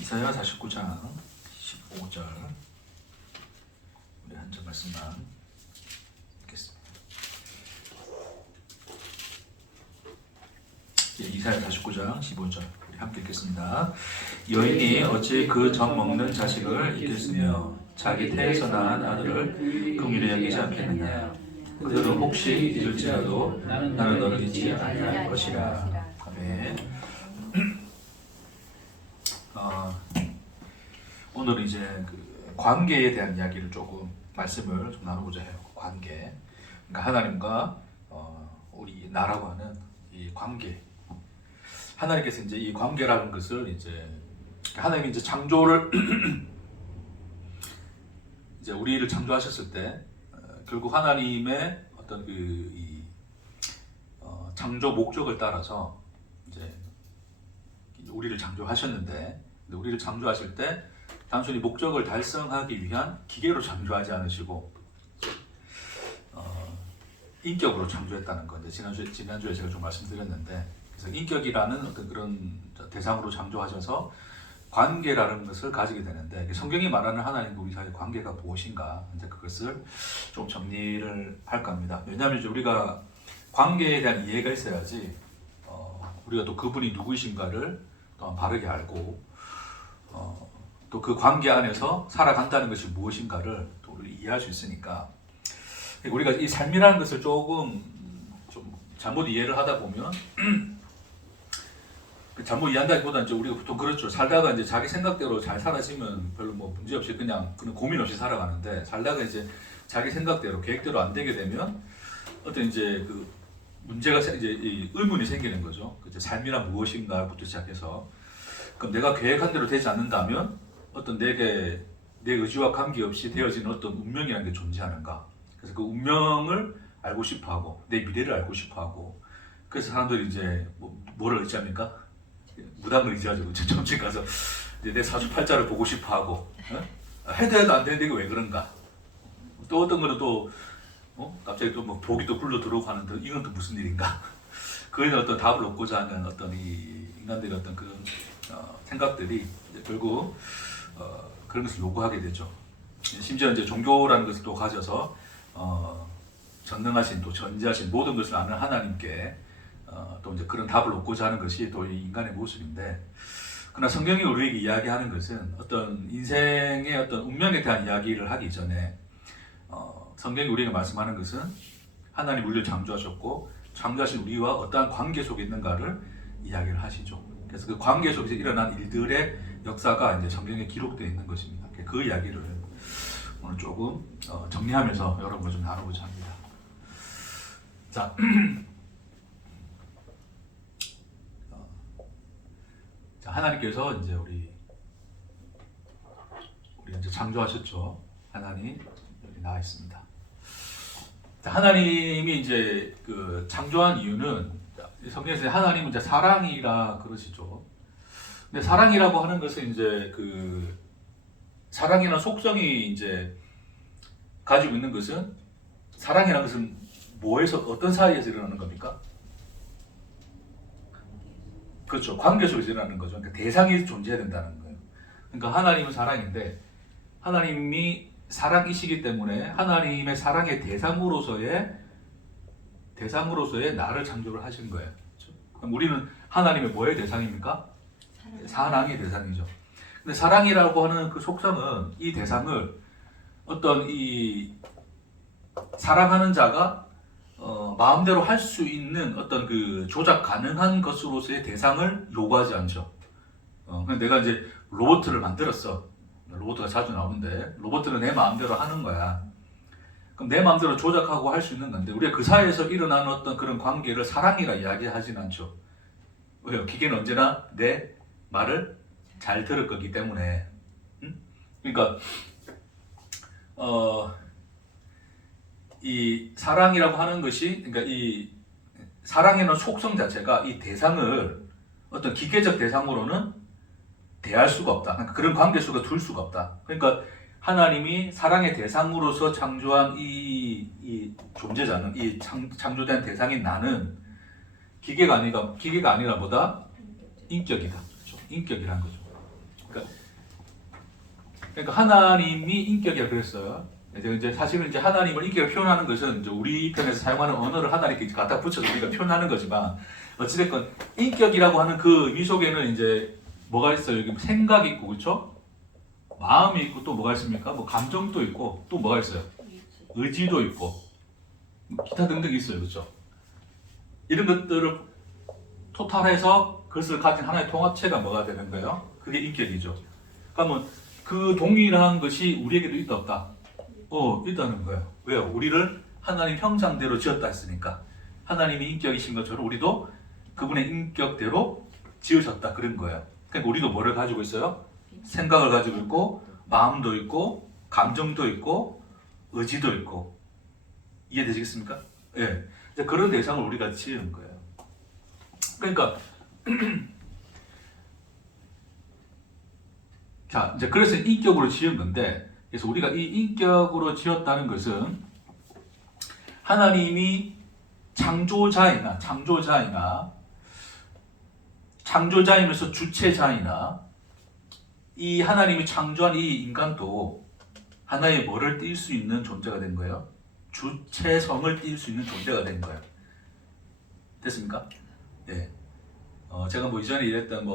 이사야 49장 15절 우리 한 절 말씀만 읽겠습니다. 이사야 49장 15절 우리 함께 읽겠습니다. 여인이 어찌 그 젖 먹는 자식을 잊겠으며 자기 태에서 낳은 아들을 긍휼히 여기지 않겠느냐. 그들은 혹시 잊을지라도 나는 너를 잊지 아니할 것이라. 아멘. 오늘은 이제 그 관계에 대한 이야기를 조금 말씀을 좀 나누고자 해요. 관계. 그러니까 하나님과 우리 나라고 하는 이 관계. 하나님께서 이제 이 관계라는 것을 이제 하나님이 이제 창조를 이제 우리를 창조하셨을 때 결국 하나님의 어떤 창조 목적을 따라서 이제 우리를 창조하셨는데 우리를 창조하실 때 단순히 목적을 달성하기 위한 기계로 창조하지 않으시고 인격으로 창조했다는 거. 지난주에 제가 좀 말씀드렸는데, 그래서 인격이라는 어떤 그런 대상으로 창조하셔서 관계라는 것을 가지게 되는데, 성경이 말하는 하나님과 우리 사이의 관계가 무엇인가, 이제 그것을 좀 정리를 할까 합니다. 왜냐하면 이제 우리가 관계에 대한 이해가 있어야지 우리가 또 그분이 누구이신가를 또 바르게 알고 또 그 관계 안에서 살아간다는 것이 무엇인가를 또 우리 이해할 수 있으니까, 우리가 이 삶이라는 것을 조금 좀 잘못 이해를 하다 보면 잘못 이해한다기보다는 이제 우리가 보통 그렇죠. 살다가 이제 자기 생각대로 잘 살아지면 별로 뭐 문제 없이 그냥 고민 없이 살아가는데, 살다가 이제 자기 생각대로 계획대로 안 되게 되면 어떤 이제 그 문제가 이제 의문이 생기는 거죠. 이제 삶이란 무엇인가부터 시작해서, 그럼 내가 계획한 대로 되지 않는다면 어떤 내 의지와 관계없이 되어지는 어떤 운명이라는 게 존재하는가. 그래서 그 운명을 알고 싶어하고 내 미래를 알고 싶어하고, 그래서 사람들이 이제 뭐를 의지합니까? 무당을 의지하죠. 점집 가서 이제 내 사주팔자를 보고 싶어하고, 해도 안 되는데 이거 왜 그런가? 또 어떤 거는 또 갑자기 또 뭐 복이 또 굴러 들어오고 하는데 이건 또 무슨 일인가? 그에 어떤 답을 얻고자 하는 어떤 이 인간들의 어떤 그런 생각들이 이제 결국 그런 것을 요구하게 되죠. 심지어 이제 종교라는 것을 또 가져서 전능하신 또 전지하신 모든 것을 아는 하나님께 또 이제 그런 답을 얻고자 하는 것이 또 이 인간의 모습인데, 그러나 성경이 우리에게 이야기하는 것은 어떤 인생의 어떤 운명에 대한 이야기를 하기 전에 성경이 우리에게 말씀하는 것은 하나님 우리를 창조하셨고 창조하신 우리와 어떠한 관계 속에 있는가를 이야기를 하시죠. 그래서 그 관계 속에서 일어난 일들의 역사가 이제 성경에 기록되어 있는 것입니다. 그 이야기를 오늘 조금 정리하면서 여러분과 좀 나누고자 합니다. 자, 하나님께서 이제 우리 이제 창조하셨죠. 하나님 여기 나와 있습니다. 자, 하나님이 이제 그 창조한 이유는, 성경에서 하나님은 이제 사랑이라 그러시죠. 근데 사랑이라고 하는 것은 이제 그 사랑이라는 속성이 이제 가지고 있는 것은, 사랑이라는 것은 뭐에서 어떤 사이에서 일어나는 겁니까? 그렇죠. 관계 속에서 일어나는 거죠. 그러니까 대상이 존재해야 된다는 거예요. 그러니까 하나님은 사랑인데 하나님이 사랑이시기 때문에 하나님의 사랑의 대상으로서의 나를 창조를 하신 거예요. 그렇죠? 그럼 우리는 하나님의 뭐의 대상입니까? 사랑의 대상이죠. 근데 사랑이라고 하는 그 속성은 이 대상을 어떤 이 사랑하는 자가 마음대로 할 수 있는 어떤 그 조작 가능한 것으로서의 대상을 요구하지 않죠. 내가 이제 로봇을 만들었어. 로봇가 자주 나오는데 로봇은 내 마음대로 하는 거야. 그럼 내 마음대로 조작하고 할 수 있는 건데, 우리가 그 사이에서 일어나는 어떤 그런 관계를 사랑이라 이야기하진 않죠. 왜요? 기계는 언제나 내 말을 잘 들을 거기 때문에. 그러니까 이 사랑이라고 하는 것이, 그러니까 이 사랑에는 속성 자체가 이 대상을 어떤 기계적 대상으로는 대할 수가 없다. 그러니까 그런 관계 속에 둘 수가 없다. 그러니까 하나님이 사랑의 대상으로서 창조한 이 존재자는, 이 창조된 대상인 나는 기계가 아니라 보다 인격이다. 그렇죠? 인격이란 거죠. 그러니까 하나님이 인격이라 그랬어요. 이제 사실은 이제 하나님을 인격을 표현하는 것은 이제 우리 편에서 사용하는 언어를 하나님께 갖다 붙여서 우리가 표현하는 거지만 어찌됐건 인격이라고 하는 그 의미 속에는 이제 뭐가 있어요? 여기 생각이 있고 그렇죠? 마음이 있고 또 뭐가 있습니까? 뭐 감정도 있고 또 뭐가 있어요? 의지도 있고 기타 등등 있어요, 그렇죠? 이런 것들을 토탈해서 그것을 가진 하나의 통합체가 뭐가 되는 거예요? 그게 인격이죠. 그러면 그 동일한 것이 우리에게도 있다 없다? 있다는 거예요. 왜요? 우리를 하나님 형상대로 지었다 했으니까 하나님이 인격이신 것처럼 우리도 그분의 인격대로 지으셨다 그런 거예요. 그러니까 우리도 뭐를 가지고 있어요? 생각을 가지고 있고 마음도 있고 감정도 있고 의지도 있고 이해되시겠습니까? 예. 이제 그런 대상을 우리가 지은 거예요. 그러니까 자, 이제 그래서 인격으로 지은 건데, 그래서 우리가 이 인격으로 지었다는 것은 하나님이 창조자이면서 주체자이나 이 하나님이 창조한 이 인간도 하나의 뭐를 띌 수 있는 존재가 된 거예요? 주체성을 띌 수 있는 존재가 된 거예요. 됐습니까? 네. 제가 뭐 이전에 일했던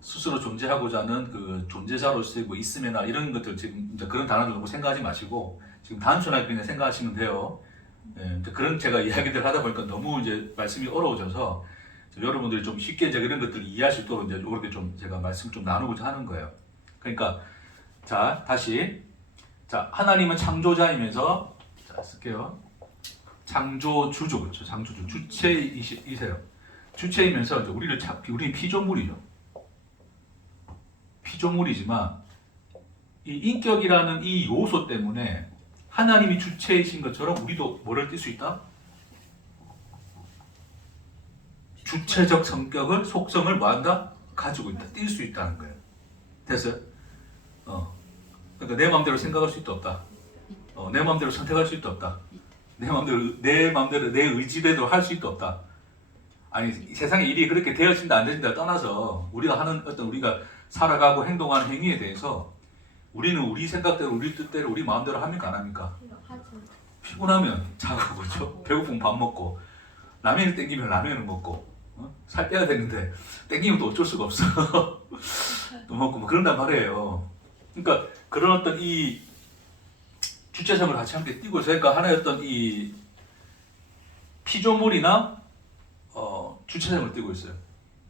스스로 존재하고자 하는 그 존재자로서의 뭐 있음이나 이런 것들 지금 이제 그런 단어들 너무 생각하지 마시고 지금 단순하게 그냥 생각하시면 돼요. 예, 이제 그런 제가 이야기들 하다 보니까 너무 이제 말씀이 어려워져서 여러분들이 좀 쉽게 이제 이런 것들을 이해할 수 있도록 이제 이렇게 좀 제가 말씀 좀 나누고자 하는 거예요. 그러니까 자 다시 자 하나님은 창조자이면서 자 쓸게요. 창조주죠, 그렇죠? 창조주 주체이세요. 주체이면서 이제 우리는 피조물이죠. 피조물이지만 이 인격이라는 이 요소 때문에 하나님이 주체이신 것처럼 우리도 뭐를 띌 수 있다? 주체적 성격을 속성을 뭐한다? 가지고 있다. 띌 수 있다는 거예요. 됐어요? 그러니까 내 마음대로 생각할 수 있다 없다. 내 마음대로 선택할 수 있다 없다. 내 마음대로 내 의지대로 할 수 있다 없다. 아니 세상의 일이 그렇게 되어진다 안 되어진다 떠나서 우리가 하는 우리가 살아가고 행동하는 행위에 대해서 우리는 우리 생각대로 우리 뜻대로 우리 마음대로 합니까 안 합니까? 피곤하면 자고 그렇죠? 배고프면 밥 먹고 라면이 땡기면 라면을 먹고 살 빼야 되는데 땡기면 또 어쩔 수가 없어. 또 먹고 뭐 그런단 말이에요. 그러니까 그런 어떤 이 주체성을 같이 함께 띄고 있어요. 그러니까 하나의 어떤 이 피조물이나 주체성을 띄고 있어요.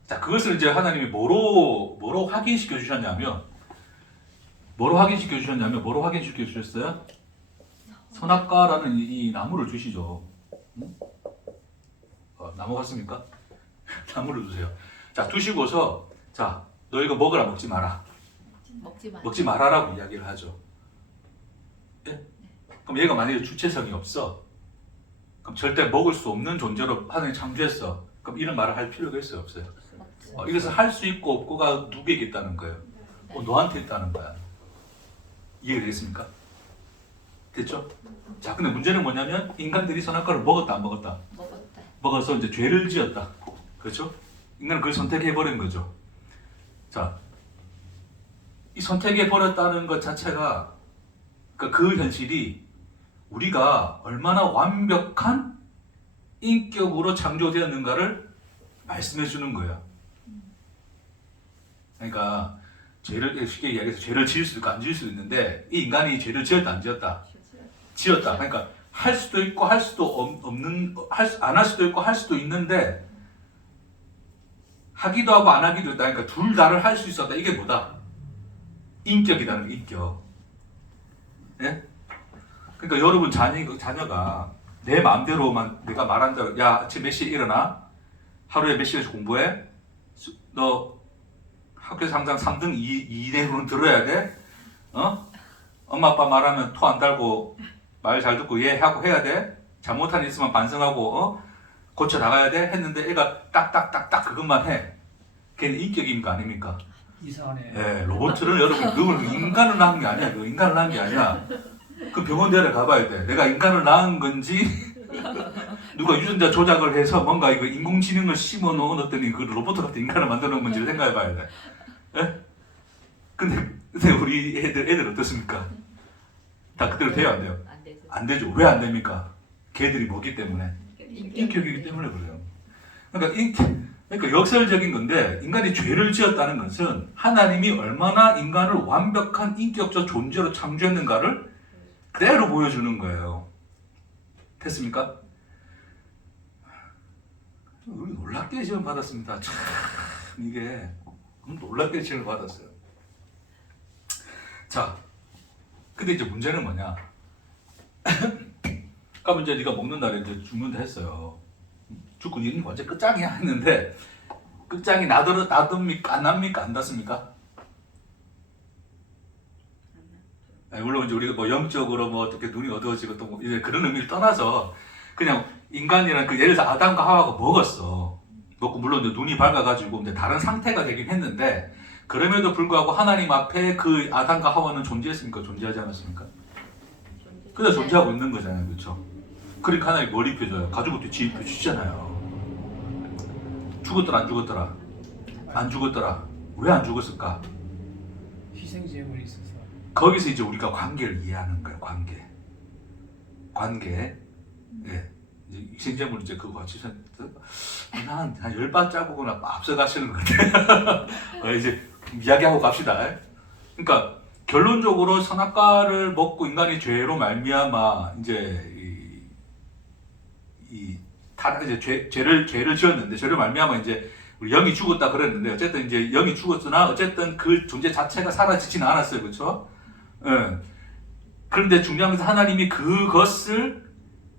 자, 그것을 이제 하나님이 뭐로 확인시켜 주셨냐면 뭐로 확인시켜 주셨어요? 선악과라는 이 나무를 주시죠. 응? 나무 같습니까? 나무를 주세요. 자, 두시고서 자, 너 이거 먹으라 먹지 마라. 먹지 마라라고 이야기를 하죠. 예? 그럼 얘가 만약에 주체성이 없어. 그럼 절대 먹을 수 없는 존재로 하나님이 창조했어. 그럼 이런 말을 할 필요가 있어요, 없어요? 이것을 할 수 있고 없고가 누구에게 있다는 거예요? 너한테 있다는 거야. 이해되겠습니까? 됐죠? 자, 근데 문제는 뭐냐면 인간들이 선악과를 먹었다 안 먹었다? 먹어서 이제 죄를 지었다. 그렇죠? 인간은 그걸 선택해버린 거죠. 자, 이 선택해버렸다는 것 자체가 그 현실이 우리가 얼마나 완벽한 인격으로 창조되었는가를 말씀해 주는 거예요. 그러니까 죄를 쉽게 이야기해서 죄를 지을 수도 있고 안 지을 수도 있는데 이 인간이 죄를 지었다 안 지었다? 지었다. 그러니까 할 수도 있고 할 수도 없는 안 할 수도 있고 할 수도 있는데 하기도 하고 안 하기도 했다. 그러니까 둘 다를 할 수 있었다. 이게 뭐다? 인격이라는 게 인격. 예? 그러니까 여러분 자녀가 내 마음대로만 내가 말한 대로 야 아침 몇 시에 일어나? 하루에 몇 시간씩 공부해? 너 학교에서 항상 3등 이내로는 들어야 돼? 엄마 아빠 말하면 토 안 달고 말 잘 듣고 예 하고 해야 돼? 잘못한 일 있으면 반성하고 고쳐 나가야 돼? 했는데 애가 딱딱딱딱 그것만 해. 걔는 인격입니까 아닙니까? 이상하네. 예, 로봇을 여러분 그걸 인간을 낳은 게 아니야. 그거 인간을 낳은 게 아니야. 그 병원 대를 가봐야 돼. 내가 인간을 낳은 건지 누가 유전자 조작을 해서 뭔가 이거 인공지능을 심어 놓았더니 그 로봇 같은 인간을 만들어 놓은 건지를 생각해 봐야 돼. 예? 근데 우리 애들 어떻습니까? 다 그대로 돼요, 안 돼요? 안 되죠. 안 되죠. 왜 안 됩니까? 걔들이 뭐기 때문에? 인격이기 때문에 그래요. 그러니까 역설적인 건데, 인간이 죄를 지었다는 것은 하나님이 얼마나 인간을 완벽한 인격적 존재로 창조했는가를 그대로 보여주는 거예요. 됐습니까? 우리 놀랍게 지원 받았습니다. 참 이게 놀랍게 지원 받았어요. 자, 근데 이제 문제는 뭐냐? 그러면 이제 네가 먹는 날에 이제 죽는다 했어요. 죽고 니는 완전 끝장이야 했는데 끝장이 나듭니까? 안 납니까? 안 났습니까? 물론 이제 우리가 뭐 영적으로 뭐 어떻게 눈이 어두워지고 또 뭐 이제 그런 의미를 떠나서 그냥 인간이란 그 예를 들어 아담과 하와가 먹었어. 먹고 물론 이제 눈이 밝아가지고 이제 다른 상태가 되긴 했는데 그럼에도 불구하고 하나님 앞에 그 아담과 하와는 존재했습니까? 존재하지 않았습니까? 그냥 존재하고 있는 거잖아요, 그렇죠? 그러니까 하나님 뭘 입혀줘요? 가지고 뒤집혀주잖아요. 죽었더라 안 죽었더라? 안 죽었더라. 왜 안 죽었을까? 희생 제물이 있어서. 거기서 이제 우리가 관계를 이해하는 거예요. 관계. 예. 이제 희생제물 이제 그거 같이 한 10발자국이나 앞서가시는 것 같아요. 이제 이야기하고 갑시다. 그러니까 결론적으로 선악과를 먹고 인간이 죄로 말미암아 이제 이제 죄를 지었는데 죄를 말미암아 이제 우리 영이 죽었다 그랬는데 어쨌든 이제 영이 죽었으나 어쨌든 그 존재 자체가 사라지지는 않았어요, 그렇죠? 예. 그런데 중요한 것은 하나님이 그것을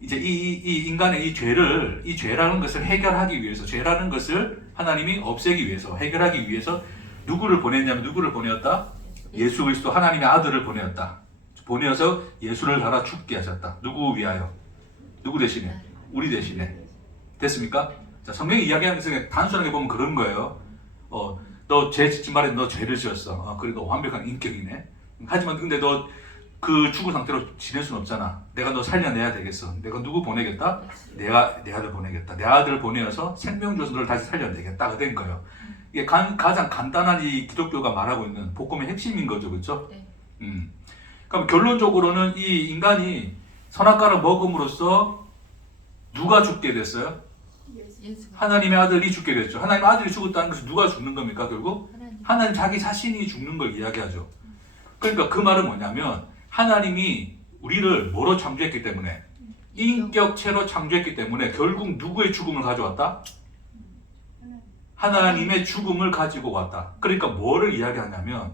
이제 이 인간의 이 죄라는 것을 해결하기 위해서 죄라는 것을 하나님이 없애기 위해서 해결하기 위해서 누구를 보냈냐면 누구를 보내었다? 예수 그리스도 하나님의 아들을 보내었다. 보내어서 예수를 달아 죽게 하셨다. 누구 위하여? 누구 대신에? 우리 대신에. 됐습니까? 자, 성경이 이야기하는 것은 단순하게 보면 그런 거예요. 너 죄 짓지 말에 너 죄를 지었어. 그리고 완벽한 인격이네. 하지만 근데 너 그 죽은 상태로 지낼 수는 없잖아. 내가 너 살려내야 되겠어. 내가 누구 보내겠다? 내 아들 보내겠다. 내 아들을 보내어서 생명 줘서 너를 다시 살려내겠다가 된 거예요. 이게 가장 간단한 이 기독교가 말하고 있는 복음의 핵심인 거죠, 그렇죠? 네. 그럼 결론적으로는 이 인간이 선악과를 먹음으로써 누가 죽게 됐어요? 하나님의 아들이 죽게 됐죠. 하나님의 아들이 죽었다는 것은 누가 죽는 겁니까? 결국 하나님 자기 자신이 죽는 걸 이야기하죠. 그러니까 그 말은 뭐냐면 하나님이 우리를 뭐로 창조했기 때문에 인격체로 창조했기 때문에 결국 누구의 죽음을 가져왔다? 하나님의 죽음을 가지고 왔다. 그러니까 뭐를 이야기하냐면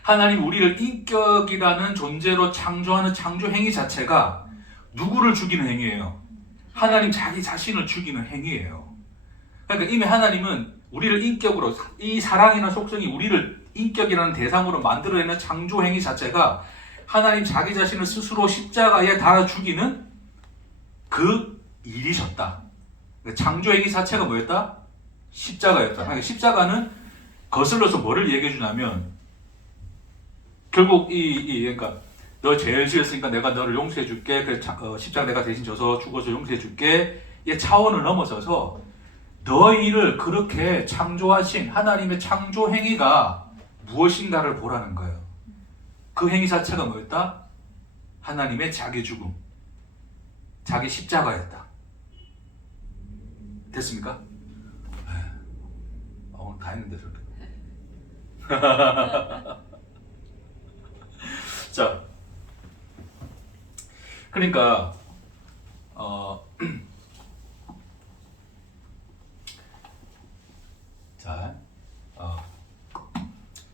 하나님 우리를 인격이라는 존재로 창조하는 창조 행위 자체가 누구를 죽이는 행위예요? 하나님 자기 자신을 죽이는 행위예요. 그러니까 이미 하나님은 우리를 인격으로 이 사랑이나 속성이 우리를 인격이라는 대상으로 만들어내는 창조 행위 자체가 하나님 자기 자신을 스스로 십자가에 달아 죽이는 그 일이셨다. 창조 행위 자체가 뭐였다? 십자가였다. 그러니까 십자가는 거슬러서 뭐를 얘기해 주냐면 결국 그러니까 너 죄를 지었으니까 내가 너를 용서해 줄게. 그래서 십자가 내가 대신 져서 죽어서 용서해 줄게. 이 차원을 넘어서서 너희를 그렇게 창조하신 하나님의 창조 행위가 무엇인가를 보라는 거예요. 그 행위 자체가 뭐였다? 하나님의 자기 죽음, 자기 십자가였다. 됐습니까? 오늘 다 했는데 저렇게. 자, 그러니까 자,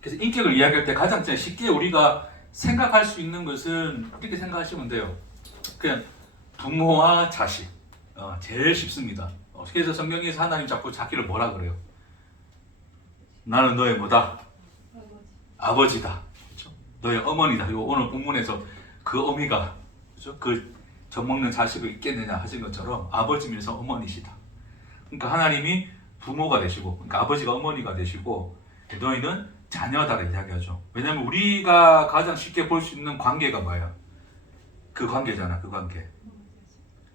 그래서 인격을 이야기할 때 가장 쉽게 우리가 생각할 수 있는 것은 이렇게 생각하시면 돼요. 그냥 부모와 자식, 제일 쉽습니다. 그래서 성경에서 하나님 자꾸 자기를 뭐라 그래요? 나는 너의 뭐다? 아버지다. 그렇죠? 너의 어머니다. 요 오늘 본문에서 그 어미가 그렇죠? 그 젖먹는 자식을 있겠느냐 하신 것처럼 아버지면서 어머니시다. 그러니까 하나님이 부모가 되시고, 그러니까 아버지가 어머니가 되시고, 너희는 자녀다를 이야기하죠. 왜냐하면 우리가 가장 쉽게 볼 수 있는 관계가 뭐예요? 그 관계잖아, 그 관계.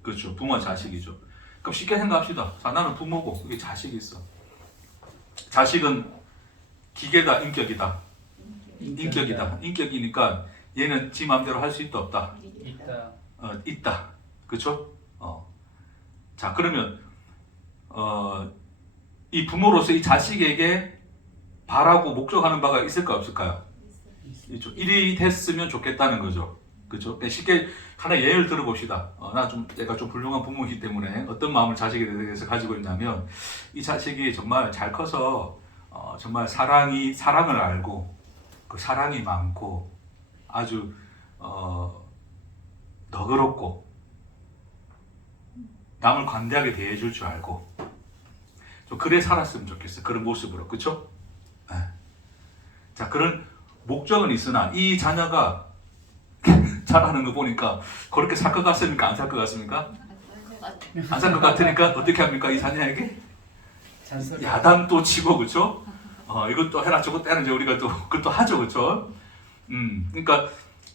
그렇죠. 부모와 자식이죠. 그럼 쉽게 생각합시다. 자, 나는 부모고, 여기 자식이 있어. 자식은 기계다, 인격이다. 인격이다. 인격이니까 얘는 지 마음대로 할 수 있다, 없다. 있다. 있다. 그렇죠? 자, 그러면 이 부모로서 이 자식에게 바라고 목적하는 바가 있을까 없을까요? 이리 됐으면 좋겠다는 거죠. 그렇죠? 쉽게 하나 예를 들어봅시다. 내가 좀 훌륭한 부모이기 때문에 어떤 마음을 자식에 대해서 가지고 있냐면 이 자식이 정말 잘 커서 정말 사랑을 알고 그 사랑이 많고 아주 너그럽고 남을 관대하게 대해줄 줄 알고 좀 그래 살았으면 좋겠어. 그런 모습으로. 그렇죠? 네. 자, 그런 목적은 있으나 이 자녀가 잘하는 거 보니까 그렇게 살 것 같습니까? 안 살 것 같습니까? 안 살 것 같으니까 어떻게 합니까? 이 자녀에게 잔소리. 야단도 치고, 그렇죠? 이것도 해라 저것도 해라 이제 우리가 또 그것도 하죠, 그렇죠? 그러니까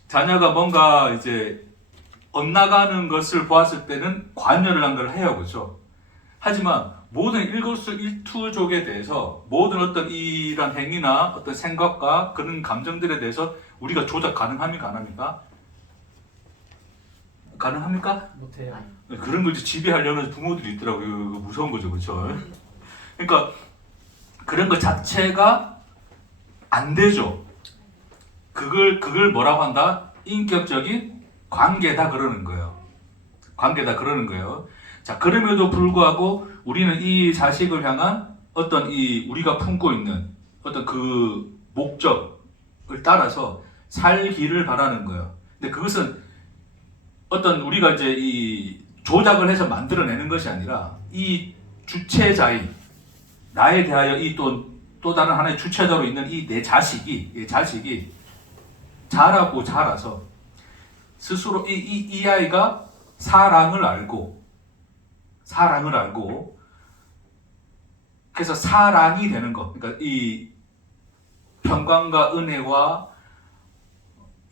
자녀가 뭔가 이제 엇나가는 것을 보았을 때는 관여를 한 걸 해요, 그렇죠? 하지만 모든 일거수일투족에 대해서 모든 어떤 이런 행위나 어떤 생각과 그런 감정들에 대해서 우리가 조작 가능합니까? 안 합니까? 가능합니까? 못해요. 그런 걸 이제 지배하려는 부모들이 있더라고요. 이거 무서운 거죠, 그렇죠? 그러니까 그런 것 자체가 안 되죠. 그걸 뭐라고 한다? 인격적인 관계다 그러는 거예요. 관계다 그러는 거예요. 자, 그럼에도 불구하고 우리는 이 자식을 향한 어떤 우리가 품고 있는 어떤 그 목적을 따라서 살기를 바라는 거예요. 근데 그것은 어떤 우리가 이제 이 조작을 해서 만들어내는 것이 아니라 이 주체자인 나에 대하여 이 또 다른 하나의 주체자로 있는 이 내 자식이 자라서 스스로 이 아이가 사랑을 알고 그래서 사랑이 되는 것. 그러니까 이 평강과 은혜와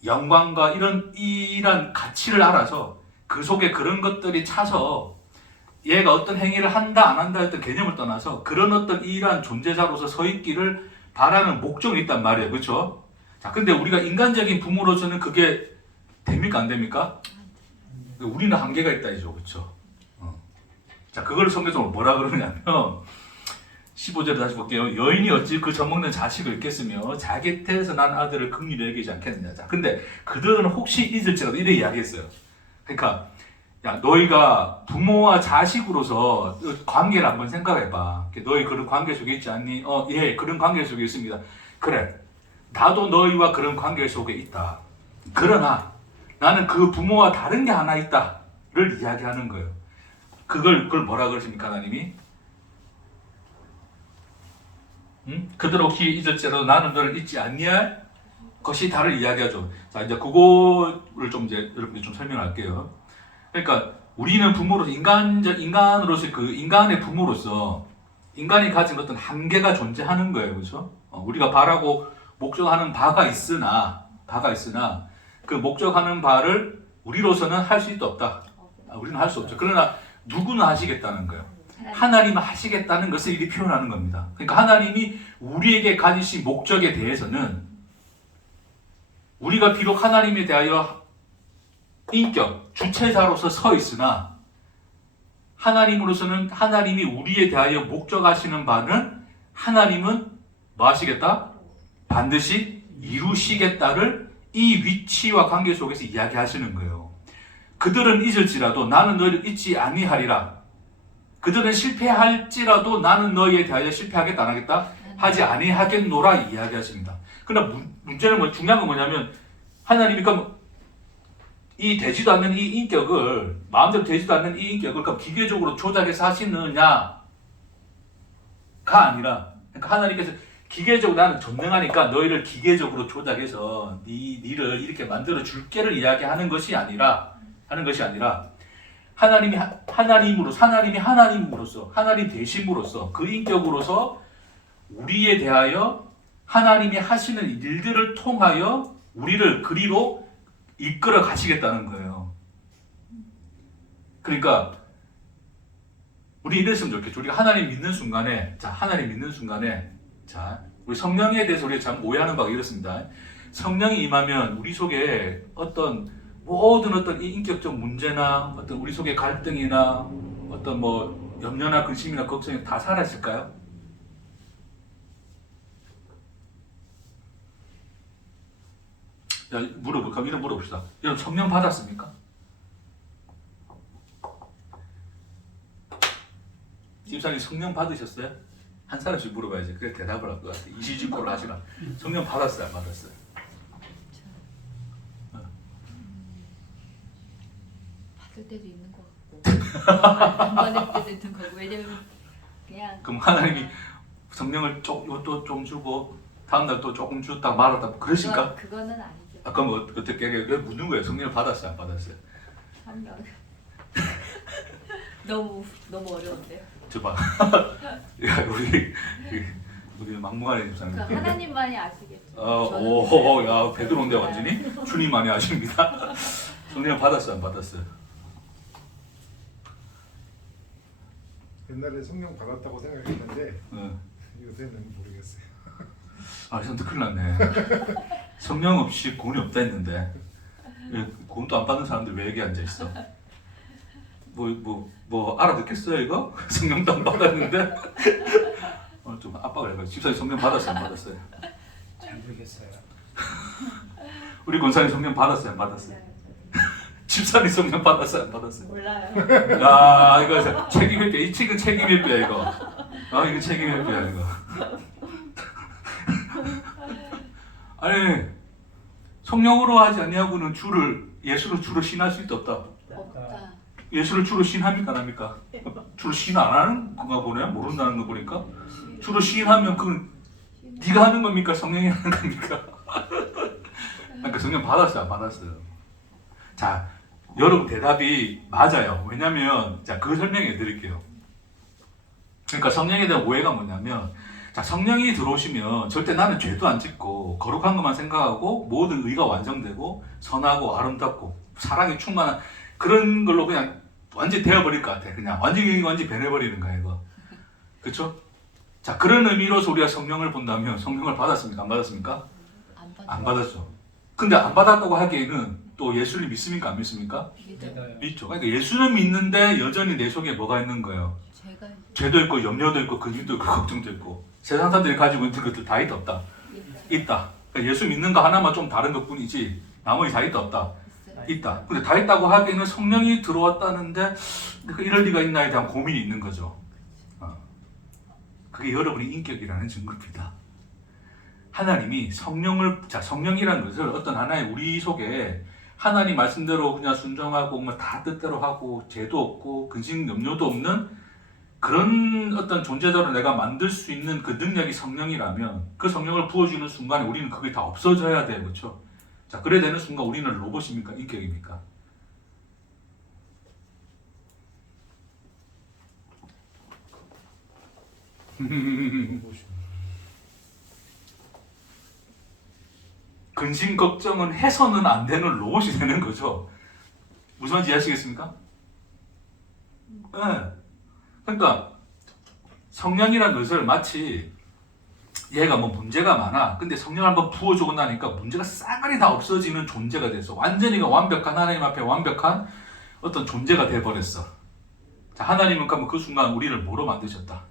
영광과 이런 가치를 알아서 그 속에 그런 것들이 차서 얘가 어떤 행위를 한다 안 한다 했던 개념을 떠나서 그런 어떤 이러한 존재자로서 서 있기를 바라는 목적이 있단 말이에요. 그렇죠? 자, 근데 우리가 인간적인 부모로서는 그게 됩니까 안 됩니까? 우리는 한계가 있다 이죠. 그렇죠? 자, 그걸 성경적으로 뭐라 그러냐면 15절에 다시 볼게요. 여인이 어찌 그 젖먹는 자식을 잊겠으며 자기 태에서 난 아들을 긍휼히 여기지 않겠느냐. 자, 근데 그들은 혹시 잊을지라도 이래 이야기했어요. 그러니까 야, 너희가 부모와 자식으로서 관계를 한번 생각해봐. 너희 그런 관계 속에 있지 않니? 예, 그런 관계 속에 있습니다. 그래, 나도 너희와 그런 관계 속에 있다. 그러나 나는 그 부모와 다른 게 하나 있다를 이야기하는 거예요. 그걸 뭐라 그러십니까, 하나님이? 그들 혹시 잊을지라도 나는 너를 잊지 않니할 것이 다를 이야기하죠. 자, 이제 그거를 좀 이제 여러분들 좀 설명할게요. 그러니까 우리는 부모로서 인간으로서 그 인간의 부모로서 인간이 가진 어떤 한계가 존재하는 거예요, 그렇죠? 우리가 바라고 목적하는 바가 있으나 그 목적하는 바를 우리로서는 할 수 있다 없다. 우리는 할 수 없죠. 그러나 누구는 하시겠다는 거예요. 하나님은 하시겠다는 것을 이렇게 표현하는 겁니다. 그러니까 하나님이 우리에게 가지신 목적에 대해서는 우리가 비록 하나님에 대하여 인격, 주체자로서 서 있으나 하나님으로서는 하나님이 우리에 대하여 목적하시는 바는 하나님은 뭐 하시겠다? 반드시 이루시겠다를 이 위치와 관계 속에서 이야기하시는 거예요. 그들은 잊을지라도 나는 너희를 잊지 아니하리라. 그들은 실패할지라도 나는 너희에 대하여 실패하겠다 안 하겠다? 하지 아니하겠노라 이야기하십니다. 그러나 문제는 중요한 건 뭐냐면 하나님이 그럼 이 되지도 않는 이 인격을 마음대로 되지도 않는 이 인격을 그럼 기계적으로 조작해서 하시느냐가 아니라 그러니까 하나님께서 기계적으로 나는 전능하니까 너희를 기계적으로 조작해서 니를 이렇게 만들어 줄게를 이야기하는 것이 아니라 하나님이 하나님으로서 하나님 되심으로써 그 인격으로서 우리에 대하여 하나님이 하시는 일들을 통하여 우리를 그리로 이끌어 가시겠다는 거예요. 그러니까 우리 이랬으면 좋겠죠. 우리가 하나님 믿는 순간에 자 우리 성령에 대해서 우리가 참 오해하는 바가 이렇습니다. 성령이 임하면 우리 속에 어떤 모든 어떤 이 인격적 문제나 어떤 우리 속의 갈등이나 어떤 뭐 염려나 근심이나 걱정이 다 사라질까요? 자, 그럼 이런 물어봅시다. 여러분 성령 받았습니까? 집사님 성령 받으셨어요? 한 사람씩 물어봐야지. 그래 대답을 할 것 같아. 이시직고를 하시나. 성령 받았어요, 안 받았어요? 받을 때도 있는 것 같고 안 받을 때도 있는 거고 왜냐면 그냥 그럼 하나님이 성령을 좀 주고 다음날 또 조금 줬다 말았다 그러실까? 그거는 아니죠. 아, 그럼 어떻게 왜 묻는 거예요? 성령을 받았어요, 안 받았어요? 한 명. 너무 어려운데요. 저봐. 야, 우리 막무가내 집사님. 그 하나님만이 아시겠죠. 야, 베드로인데 완전히 주님만이 아십니다. 성령 받았어요, 안 받았어요? 옛날에 성령 받았다고 생각했는데 응. 요새는 모르겠어요. 아, 진짜 큰일 났네. 성령 없이 구원이 없다 했는데 구원도 안 받는 사람들 왜 여기 앉아 있어? 뭐 알아듣겠어요 이거? 성령도 안 받았는데 좀 압박을 해봐요. 집사님 성령 받았어요, 안 받았어요? 잘 모르겠어요. 우리 권사님 성령 받았어요, 안 받았어요? 집사님 성령 받았어요, 안 받았어요? 몰라요. 야, 이거 책임일배. 이 책은 책임일배야 이거. 이거 책임일배야 이거. 아니 성령으로 하지 아니하고는 예수를 주로 신할 수 있다 없다. 없다. 예수를 주로 신합니까 안 합니까? 주로 신 안 하는 건가 보네요. 모른다는 거 보니까. 주로 신하면 그건 네가 하는 겁니까? 성령이 하는 겁니까? 그러니까 성령 받았어요, 안 받았어요? 자, 여러분 대답이 맞아요. 왜냐면 자, 그걸 설명해 드릴게요. 그러니까 성령에 대한 오해가 뭐냐면 자, 성령이 들어오시면 절대 나는 죄도 안 짓고 거룩한 것만 생각하고 모든 의가 완성되고 선하고 아름답고 사랑이 충만한 그런 걸로 그냥 완전히 되어버릴 것 같아. 그냥 완전히 변해버리는 거야 이거. 그렇죠? 자, 그런 의미로서 우리가 성령을 본다면 성령을 받았습니까? 안 받았습니까? 안 받았죠. 근데 안 받았다고 하기에는 또 예수를 믿습니까? 안 믿습니까? 믿어요. 믿죠. 그러니까 예수는 믿는데 여전히 내 속에 뭐가 있는 거예요? 제가 죄도 있고 염려도 있고 근심도 있고 걱정도 있고 세상 사람들이 가지고 있는 것들 다 있다 없다? 있다. 그러니까 예수 믿는 거 하나만 좀 다른 것뿐이지 나머지 다 있다 없다? 있다. 근데 다 있다고 하기에는 성령이 들어왔다는데 이럴 리가 있나에 대한 고민이 있는 거죠. 그게 여러분의 인격이라는 증거입니다. 하나님이 성령이라는 것을 어떤 하나의 우리 속에 하나님 말씀대로 그냥 순종하고 뭐 다 뜻대로 하고 죄도 없고 근심 염려도 없는 그런 어떤 존재자로 내가 만들 수 있는 그 능력이 성령이라면 그 성령을 부어주는 순간에 우리는 그게 다 없어져야 돼요. 그렇죠? 자, 그래야 되는 순간 우리는 로봇입니까? 인격입니까? 근심 걱정은 해서는 안 되는 로봇이 되는 거죠. 무슨 말인지 이해하시겠습니까? 네. 그러니까 성령이라는 것을 마치 얘가 뭐 문제가 많아. 근데 성령을 한번 부어주고 나니까 문제가 싸그리 다 없어지는 존재가 됐어. 완전히가 완벽한 하나님 앞에 완벽한 어떤 존재가 돼버렸어. 자, 하나님은 그러면 그 순간 우리를 뭐로 만드셨다?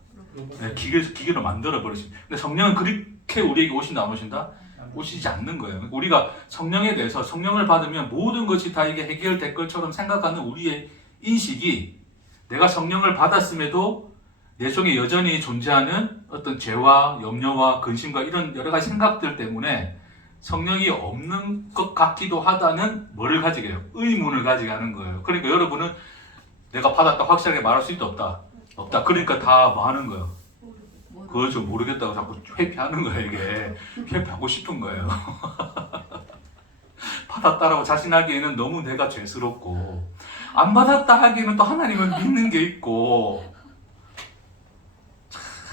네, 기계로 만들어 버리십니다. 근데 성령은 그렇게 우리에게 오신다 안 오신다? 오시지 않는 거예요. 우리가 성령에 대해서 성령을 받으면 모든 것이 다 이게 해결될 것처럼 생각하는 우리의 인식이 내가 성령을 받았음에도 내 속에 여전히 존재하는 어떤 죄와 염려와 근심과 이런 여러 가지 생각들 때문에 성령이 없는 것 같기도 하다는 뭐를 가지게 해요? 의문을 가지게 하는 거예요. 그러니까 여러분은 내가 받았다 확실하게 말할 수 있다 없다? 없다. 그러니까 다 뭐 하는 거예요? 그걸 좀 모르겠다고 자꾸 회피하는 거예요. 이게 회피하고 싶은 거예요. 받았다라고 자신하기에는 너무 내가 죄스럽고 안 받았다 하기에는 또 하나님은 믿는 게 있고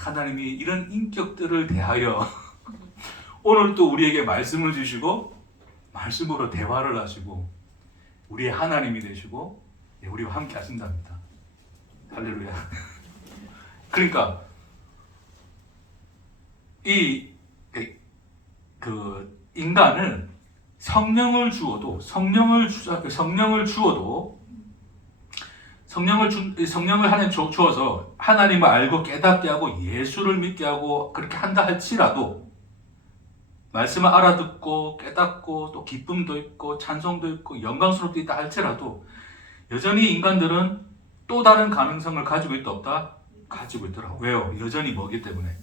하나님이 이런 인격들을 대하여 오늘 또 우리에게 말씀을 주시고 말씀으로 대화를 하시고 우리의 하나님이 되시고 우리와 함께 하신답니다. 할렐루야. 그러니까 이 그 인간을 성령을 주어도 성령을 하나님 주어서 하나님을 알고 깨닫게 하고 예수를 믿게 하고 그렇게 한다 할지라도 말씀을 알아듣고 깨닫고 또 기쁨도 있고 찬송도 있고 영광스럽도 있다 할지라도 여전히 인간들은 또 다른 가능성을 가지고 있다 없다? 가지고 있더라고요. 왜요? 여전히 뭐기 때문에?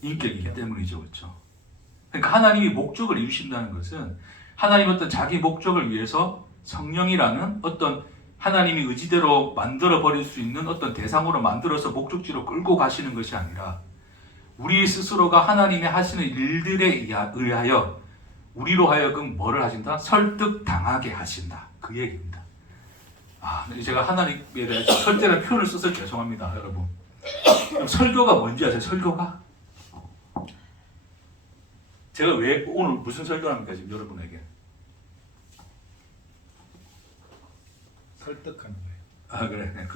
인격이기 때문이죠. 그렇죠? 그러니까 하나님이 목적을 이루신다는 것은 하나님 어떤 자기 목적을 위해서 성령이라는 어떤 하나님이 의지대로 만들어 버릴 수 있는 어떤 대상으로 만들어서 목적지로 끌고 가시는 것이 아니라 우리 스스로가 하나님이 하시는 일들에 의하여 우리로 하여금 뭐를 하신다? 설득당하게 하신다. 그 얘기입니다. 제가 하나님에 대해서 설득이라는 표현을 써서 죄송합니다, 여러분. 설교가 뭔지 아세요? 설교가? 제가 왜 오늘 무슨 설교를 합니까, 지금 여러분에게? 설득하는 거예요. 그래.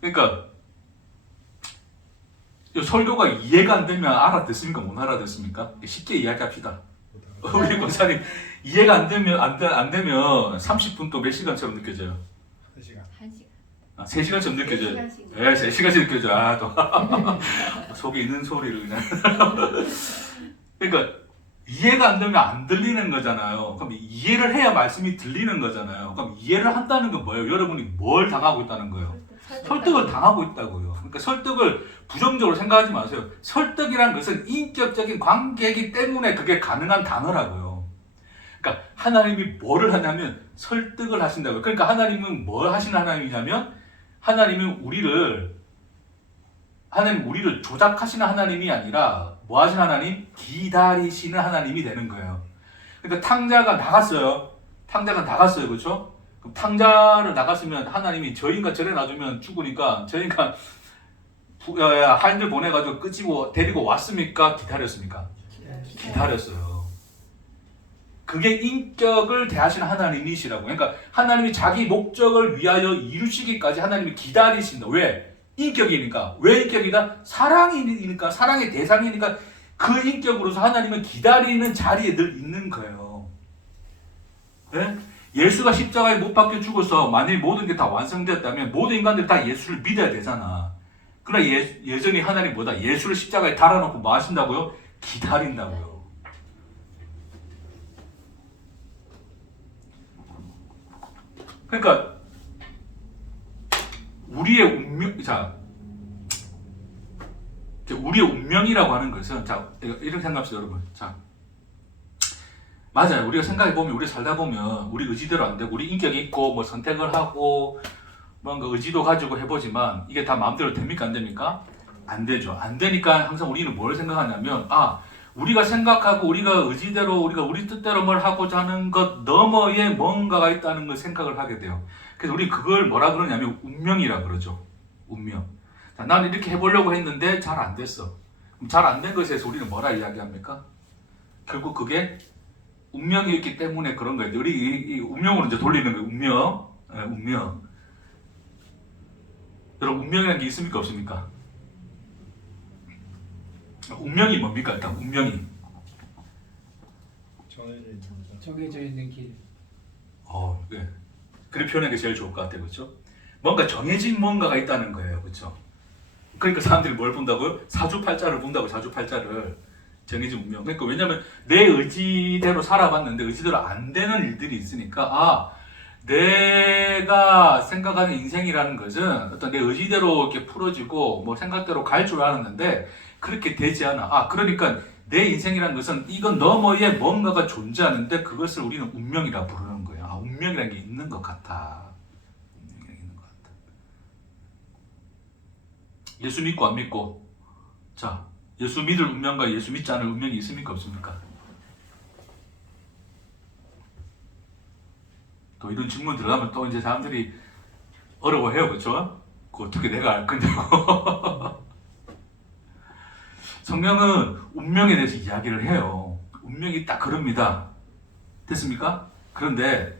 그러니까 설교가 이해가 안 되면 알아듣습니까? 못 알아듣습니까? 쉽게 이야기합시다. 우리 권사님 이해가 안 되면 30분 또 몇 시간처럼 느껴져요? 1시간. 1시간. 3시간처럼 느껴져요? 3시간씩. 네, 3시간씩 느껴져. 또 속에 있는 소리를 그냥. 그러니까 이해가 안 되면 안 들리는 거잖아요. 그럼 이해를 해야 말씀이 들리는 거잖아요. 그럼 이해를 한다는 건 뭐예요? 여러분이 뭘 당하고 있다는 거예요? 설득을 당하고 있다고요. 그러니까 설득을 부정적으로 생각하지 마세요. 설득이란 것은 인격적인 관계이기 때문에 그게 가능한 단어라고요. 그러니까 하나님이 뭐를 하냐면 설득을 하신다고요. 그러니까 하나님은 뭘 하시는 하나님이냐면 하나님은 우리를 조작하시는 하나님이 아니라 뭐 하시는 하나님? 기다리시는 하나님이 되는 거예요. 그러니까 탕자가 나갔어요. 그렇죠? 그럼 탕자를 나갔으면 하나님이 저 인간 저래 놔주면 죽으니까 저 인간 하인들 보내가지고 끄집어 데리고 왔습니까? 기다렸습니까? 기다렸어요. 그게 인격을 대하시는 하나님이시라고. 그러니까 하나님이 자기 목적을 위하여 이루시기까지 하나님이 기다리신다. 왜? 인격이니까. 왜 인격이다? 사랑이니까, 사랑의 대상이니까 그 인격으로서 하나님은 기다리는 자리에 늘 있는 거예요. 네? 예수가 십자가에 못 박혀 죽어서 만일 모든 게 다 완성되었다면 모든 인간들이 다 예수를 믿어야 되잖아. 그러나 여전히 하나님 뭐다? 예수를 십자가에 달아놓고 뭐 하신다고요? 기다린다고요. 그러니까 우리의 운명이라고 하는 것은 이렇게 생각합시다, 여러분. 맞아요. 우리가 생각해보면, 우리 살다 보면, 우리 의지대로 안 되고, 우리 인격이 있고, 뭐 선택을 하고, 뭔가 의지도 가지고 해보지만, 이게 다 마음대로 됩니까? 안 됩니까? 안 되죠. 안 되니까 항상 우리는 뭘 생각하냐면, 우리가 생각하고, 우리가 의지대로, 우리 뜻대로 뭘 하고자 하는 것 너머에 뭔가가 있다는 걸 생각을 하게 돼요. 그래서 우리 그걸 뭐라 그러냐면, 운명이라 그러죠. 운명. 자, 나는 이렇게 해보려고 했는데, 잘 안 됐어. 그럼 잘 안 된 것에 대해서 우리는 뭐라 이야기합니까? 결국 그게 운명이 있기 때문에 그런 거예요. 우리 이 운명으로 이제 돌리는 거예요. 운명. 네, 운명. 여러분, 운명이라는 게 있습니까? 없습니까? 운명이 뭡니까? 일단 운명이. 정해져 있는 길. 네. 그렇게 표현하는 게 제일 좋을 것 같아요. 그렇죠? 뭔가 정해진 뭔가가 있다는 거예요. 그렇죠? 그러니까 사람들이 뭘 본다고요? 사주팔자를 본다고. 사주팔자를. 정해진 운명. 그러니까 왜냐면 내 의지대로 살아봤는데 의지대로 안 되는 일들이 있으니까 내가 생각하는 인생이라는 것은 어떤 내 의지대로 이렇게 풀어지고 뭐 생각대로 갈 줄 알았는데 그렇게 되지 않아. 그러니까 내 인생이라는 것은 이건 너머에 뭔가가 존재하는데 그것을 우리는 운명이라 부르는 거예요. 운명이라는 게 있는 것 같아. 운명이 있는 것 같아. 예수 믿고 안 믿고. 자, 예수 믿을 운명과 예수 믿지 않을 운명이 있습니까? 없습니까? 또 이런 질문 들어가면 또 이제 사람들이 어려워해요. 그렇죠? 그거 어떻게 내가 알 거냐고. 성경은 운명에 대해서 이야기를 해요. 운명이 딱 그럽니다. 됐습니까? 그런데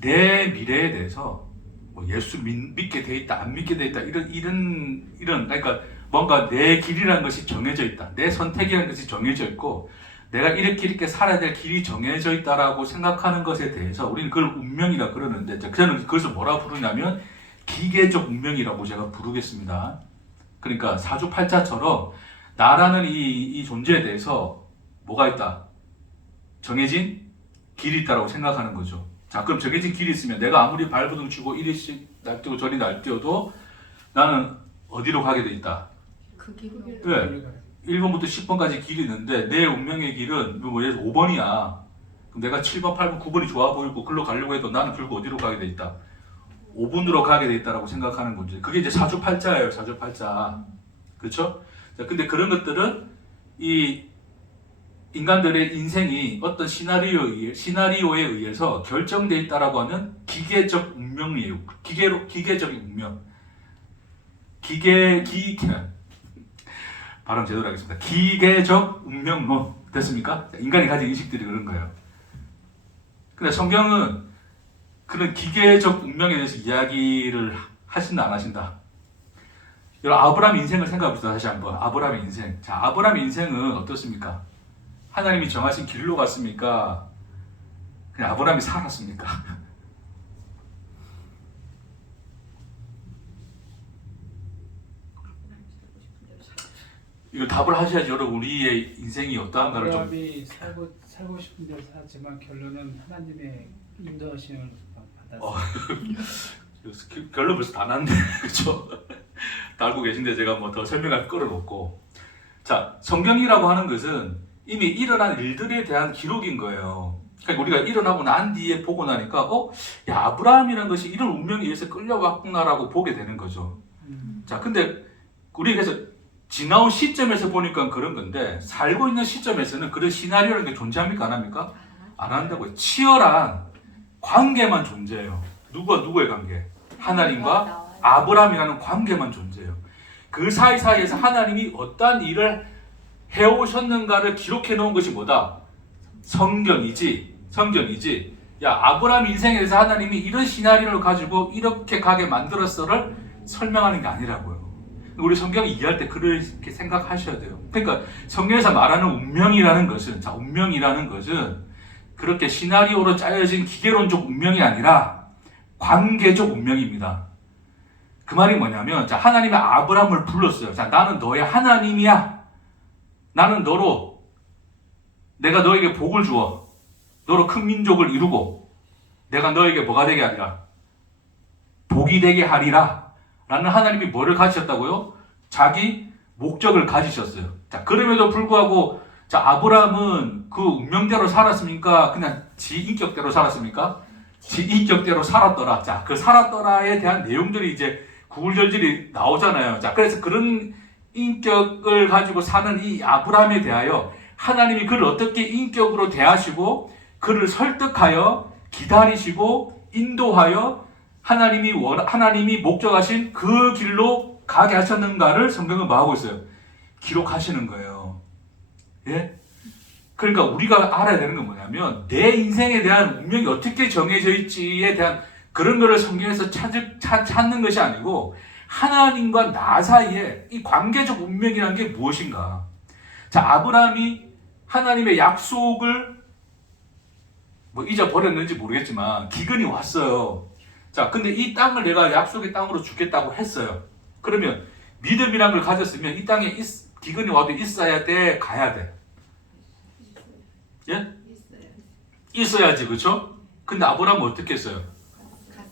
내 미래에 대해서 뭐 예수 믿게 돼 있다, 안 믿게 돼 있다 이런 그러니까 뭔가 내 길이라는 것이 정해져 있다, 내 선택이라는 것이 정해져 있고 내가 이렇게 살아야 될 길이 정해져 있다라고 생각하는 것에 대해서 우리는 그걸 운명이라 그러는데 저는 그것을 뭐라 부르냐면 기계적 운명이라고 제가 부르겠습니다. 그러니까 사주팔자처럼 나라는 이 존재에 대해서 뭐가 있다? 정해진 길이 있다고 생각하는 거죠. 자, 그럼 정해진 길이 있으면 내가 아무리 발버둥 치고 이리씩 날뛰고 저리 날뛰어도 나는 어디로 가게 돼 있다? 그 길로. 네. 1번부터 10번까지 길이 있는데 내 운명의 길은 뭐 예를 들어 5번이야. 그럼 내가 7번, 8번, 9번이 좋아 보이고 글로 가려고 해도 나는 결국 어디로 가게 돼 있다? 5번으로 가게 돼 있다라고 생각하는 거지. 그게 이제 사주팔자예요, 사주팔자. 그렇죠? 자, 근데 그런 것들은 이 인간들의 인생이 어떤 시나리오에 의해서 결정돼 있다라고 하는 기계적 운명이에요. 기계적인 운명. 발음 제대로 하겠습니다. 기계적 운명론 됐습니까? 인간이 가진 인식들이 그런 거예요. 근데 성경은 그런 기계적 운명에 대해서 이야기를 하신다 안 하신다? 여러분 아브라함 인생을 생각해봅시다. 다시 한번 아브라함 인생. 자, 아브라함 인생은 어떻습니까? 하나님이 정하신 길로 갔습니까? 그냥 아브라함이 살았습니까? 이거 답을 하셔야지 여러분 우리의 인생이 어떠한가를 좀. 아브라함이 살고 싶은 대로 살았지만 결론은 하나님의 인도하심을 받았어요. 결론 벌써 다 났네. 그렇죠? 다 알고 계신데 제가 뭐 더 설명할 거를 없고. 자, 성경이라고 하는 것은 이미 일어난 일들에 대한 기록인 거예요. 그러니까 우리가 일어나고 난 뒤에 보고 나니까 야, 아브라함이라는 것이 이런 운명에 의해서 끌려왔구나라고 보게 되는 거죠. 자, 근데 우리 그래서 지나온 시점에서 보니까 그런 건데 살고 있는 시점에서는 그런 시나리오라는 게 존재합니까? 안 합니까? 안 한다고요. 치열한 관계만 존재해요. 누가 누구의 관계? 하나님과 아브라함이라는 관계만 존재해요. 그 사이사이에서 하나님이 어떠한 일을 해오셨는가를 기록해 놓은 것이 뭐다? 성경이지. 야, 아브라함 인생에서 하나님이 이런 시나리오를 가지고 이렇게 가게 만들었어를 설명하는 게 아니라고요. 우리 성경을 이해할 때 그렇게 생각하셔야 돼요. 그러니까 성경에서 말하는 운명이라는 것은, 자, 운명이라는 것은 그렇게 시나리오로 짜여진 기계론적 운명이 아니라 관계적 운명입니다. 그 말이 뭐냐면, 자, 하나님이 아브라함을 불렀어요. 자, 나는 너의 하나님이야. 나는 내가 너에게 복을 주어. 너로 큰 민족을 이루고, 내가 너에게 뭐가 되게 하리라? 복이 되게 하리라. 라는 하나님이 뭐를 가지셨다고요? 자기 목적을 가지셨어요. 자, 그럼에도 불구하고, 자, 아브라함은 그 운명대로 살았습니까? 그냥 지 인격대로 살았습니까? 지 인격대로 살았더라. 자, 그 살았더라에 대한 내용들이 이제 구글절절이 나오잖아요. 자, 그래서 그런 인격을 가지고 사는 이 아브라함에 대하여 하나님이 그를 어떻게 인격으로 대하시고 그를 설득하여 기다리시고 인도하여 하나님이 목적하신 그 길로 가게 하셨는가를 성경은 뭐 하고 있어요? 기록하시는 거예요. 예? 그러니까 우리가 알아야 되는 건 뭐냐면 내 인생에 대한 운명이 어떻게 정해져 있지에 대한 그런 거를 성경에서 찾는 것이 아니고 하나님과 나 사이에 이 관계적 운명이라는 게 무엇인가? 자, 아브라함이 하나님의 약속을 뭐 잊어버렸는지 모르겠지만 기근이 왔어요. 자, 근데 이 땅을 내가 약속의 땅으로 주겠다고 했어요. 그러면 믿음이란 걸 가졌으면 이 땅에 기근이 와도 있어야 돼, 가야 돼? 예? 있어야지, 그렇죠? 근데 아브라함은 어떻게 했어요?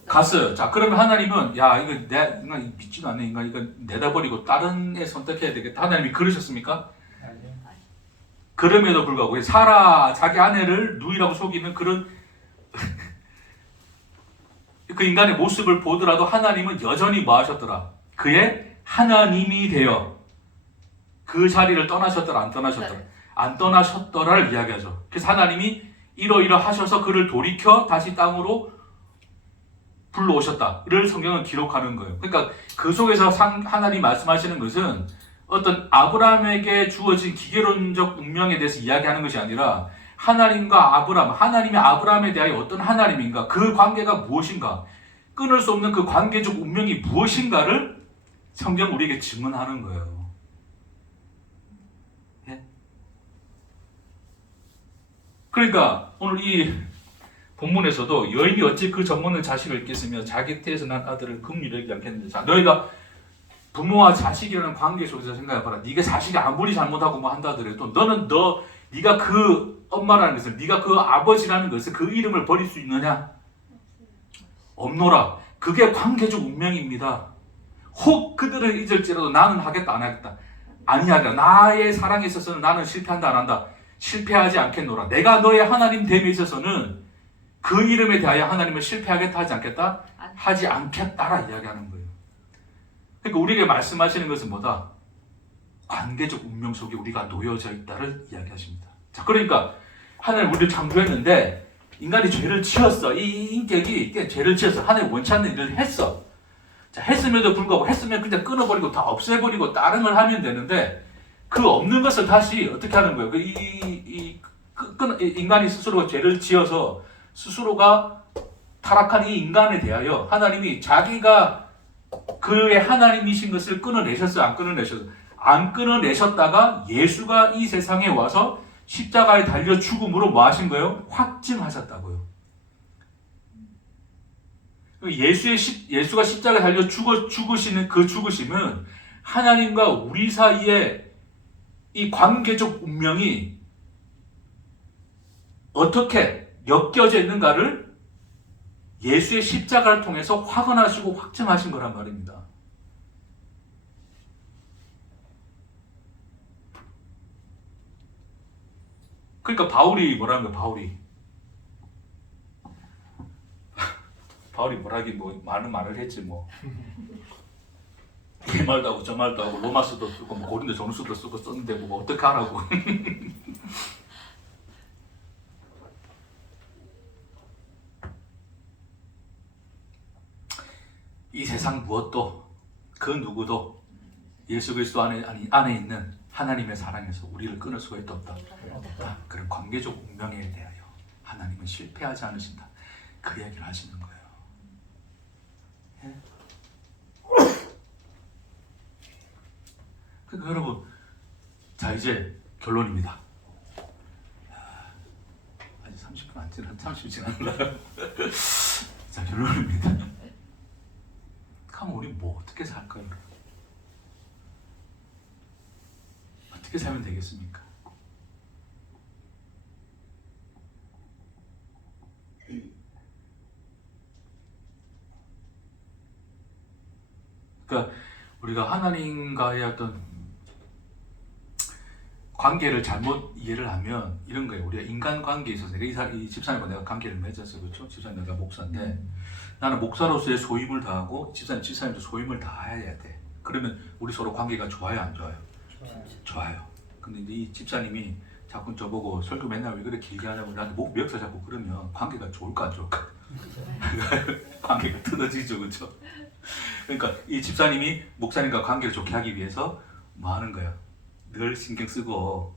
갔어요. 자, 그러면 하나님은 이거 인간 믿지도 않네. 인간 이거 내다버리고 다른 애 선택해야 되겠다. 하나님이 그러셨습니까? 아니요. 그럼에도 불구하고 사라 자기 아내를 누이라고 속이는 그런 그 인간의 모습을 보더라도 하나님은 여전히 뭐 하셨더라? 그의 하나님이 되어 그 자리를 떠나셨더라, 안 떠나셨더라? 안 떠나셨더라를 이야기하죠. 그래서 하나님이 이러하셔서 그를 돌이켜 다시 땅으로 불러오셨다를 성경은 기록하는 거예요. 그러니까 그 속에서 하나님이 말씀하시는 것은 어떤 아브라함에게 주어진 기계론적 운명에 대해서 이야기하는 것이 아니라 하나님과 아브라함, 하나님이 아브라함에 대하여 어떤 하나님인가, 그 관계가 무엇인가, 끊을 수 없는 그 관계적 운명이 무엇인가를 성경 우리에게 질문하는 거예요. 예? 그러니까 오늘 이 본문에서도 여인이 어찌 그 젖먹는 자식을 잊겠으며 자기 태에서 난 아들을 긍휼히 여기지 않겠느냐. 자, 너희가 부모와 자식이라는 관계 속에서 생각해봐라. 네가 자식이 아무리 잘못하고 뭐 한다 하더라도 너는 네가 그 엄마라는 것을, 네가 그 아버지라는 것을, 그 이름을 버릴 수 있느냐? 없노라. 그게 관계적 운명입니다. 혹 그들을 잊을지라도 나는 하겠다 안 하겠다 아니하리라. 나의 사랑에 있어서는 나는 실패한다 안 한다 실패하지 않겠노라. 내가 너의 하나님 됨에 있어서는 그 이름에 대하여 하나님을 실패하겠다 하지 않겠다 하지 않겠다라 이야기하는 거예요. 그러니까 우리에게 말씀하시는 것은 뭐다? 관계적 운명 속에 우리가 놓여져 있다를 이야기하십니다. 자, 그러니까 하나님 우리를 창조했는데 인간이 죄를 지었어. 이 인격이 죄를 지었어. 하나님 원치 않는 일을 했어. 자, 했음에도 불구하고 했으면 그냥 끊어버리고 다 없애버리고 다른 걸 하면 되는데 그 없는 것을 다시 어떻게 하는 거예요? 인간이 스스로 죄를 지어서 스스로가 타락한 이 인간에 대하여 하나님이 자기가 그의 하나님이신 것을 끊어내셨어요? 안 끊어내셨어요? 안 끊어내셨다가 예수가 이 세상에 와서 십자가에 달려 죽음으로 뭐 하신 거예요? 확증하셨다고요. 예수가 십자가에 달려 죽으시는 그 죽으심은 하나님과 우리 사이에 이 관계적 운명이 어떻게 엮여져 있는가를 예수의 십자가를 통해서 확언하시고 확증하신 거란 말입니다. 그러니까 바울이 뭐라는 거예요? 바울이 뭐라기 뭐 많은 말을 했지 뭐. 이 말도 하고 저 말도 하고 로마서도 쓰고 뭐 고린도 전후서도 쓰고 썼는데 뭐 어떻게 하라고. 이 세상 무엇도 그 누구도 예수 그리스도 안에 있는 하나님의 사랑에서 우리를 끊을 수가 없다. 그런 관계적 운명에 대하여 하나님은 실패하지 않으신다. 그 얘기를 하시는 거예요. 예? 그러니까 여러분, 자 이제 결론입니다. 아직 30분 안 지난, 30분 지났나요? 자 결론입니다. 그럼 우리 뭐 어떻게 살까요? 어떻게 살면 되겠습니까? 그러니까 우리가 하나님과의 어떤 관계를 잘못 이해를 하면 이런 거예요. 우리가 인간 관계에 있어서 이 집사님과 내가 관계를 맺었어, 그렇죠? 집사님 내가 목사인데 나는 목사로서의 소임을 다하고 집사님도 소임을 다해야 돼. 그러면 우리 서로 관계가 좋아요, 안 좋아요? 좋아요. 근데 이제 이 집사님이 자꾸 저보고 설교 맨날 왜 그렇게 길게 하냐고 나한테 목 미역서 자꾸 그러면 관계가 좋을까 안 좋을까? 관계가 틀어지죠, 그렇죠? 그러니까 이 집사님이 목사님과 관계를 좋게 하기 위해서 뭐 하는 거야? 늘 신경 쓰고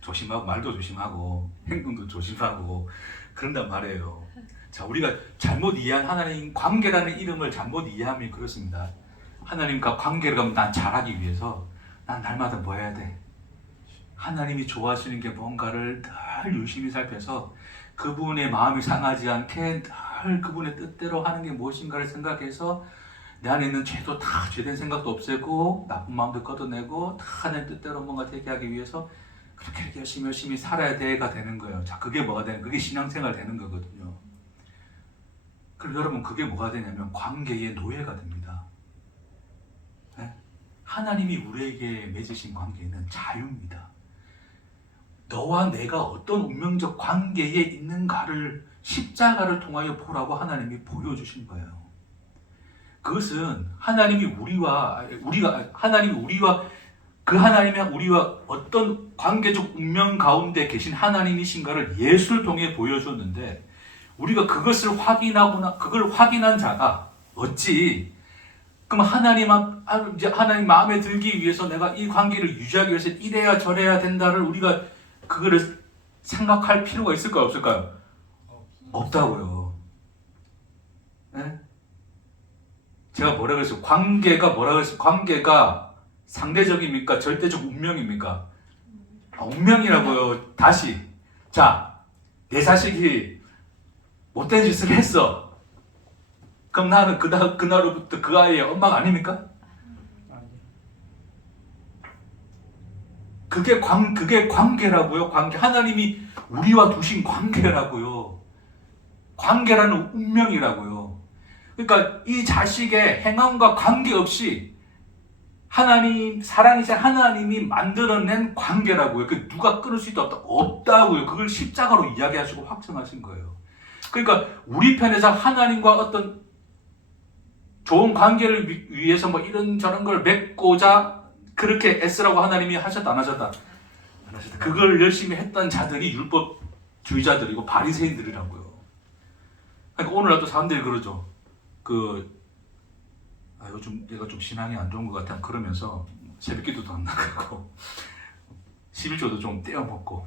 조심하고 말도 조심하고 행동도 조심하고 그런단 말이에요. 자, 우리가 잘못 이해한 하나님 관계라는 이름을 잘못 이해하면 그렇습니다. 하나님과 관계를 난 잘하기 위해서 난 날마다 뭐 해야 돼? 하나님이 좋아하시는 게 뭔가를 늘 유심히 살펴서 그분의 마음이 상하지 않게 늘 그분의 뜻대로 하는 게 무엇인가를 생각해서 내 안에 있는 죄도 다 죄된 생각도 없애고 나쁜 마음도 걷어내고 다 하나님 뜻대로 뭔가 되게 하기 위해서 그렇게 열심히 살아야 돼가 되는 거예요. 자, 그게 뭐가 되는? 그게 신앙생활 되는 거거든요. 그럼 여러분 그게 뭐가 되냐면 관계의 노예가 됩니다. 네? 하나님이 우리에게 맺으신 관계는 자유입니다. 너와 내가 어떤 운명적 관계에 있는가를 십자가를 통하여 보라고 하나님이 보여주신 거예요. 그것은 하나님이 우리와 어떤 관계적 운명 가운데 계신 하나님이신가를 예수를 통해 보여줬는데 우리가 그것을 그걸 확인한 자가 어찌 그럼 하나님 마음에 들기 위해서 내가 이 관계를 유지하기 위해서 이래야 저래야 된다를 우리가 그거를 생각할 필요가 있을까요? 없을까요? 없다고요. 네? 제가 뭐라 그랬어요? 관계가 뭐라 그랬어요? 관계가 상대적입니까? 절대적 운명입니까? 운명이라고요. 다시. 자, 내 자식이 못된 짓을 했어. 그럼 나는 그날부터 그 아이의 엄마가 아닙니까? 아니. 그게 관계라고요. 관계. 하나님이 우리와 두신 관계라고요. 관계라는 운명이라고요. 그러니까 이 자식의 행함과 관계없이 하나님, 사랑이신 하나님이 만들어낸 관계라고요. 그 누가 끊을 수 있다 없다고요. 그걸 십자가로 이야기하시고 확정하신 거예요. 그러니까 우리 편에서 하나님과 어떤 좋은 관계를 위해서 뭐 이런저런 걸 맺고자 그렇게 애쓰라고 하나님이 하셨다 안 하셨다? 안 하셨다. 그걸 열심히 했던 자들이 율법주의자들이고 바리새인들이라고요. 그러니까 오늘날도 사람들이 그러죠. 요즘 내가 좀 신앙이 안 좋은 것 같아 그러면서 새벽기도도 안 나가고 11조도 좀 떼어먹고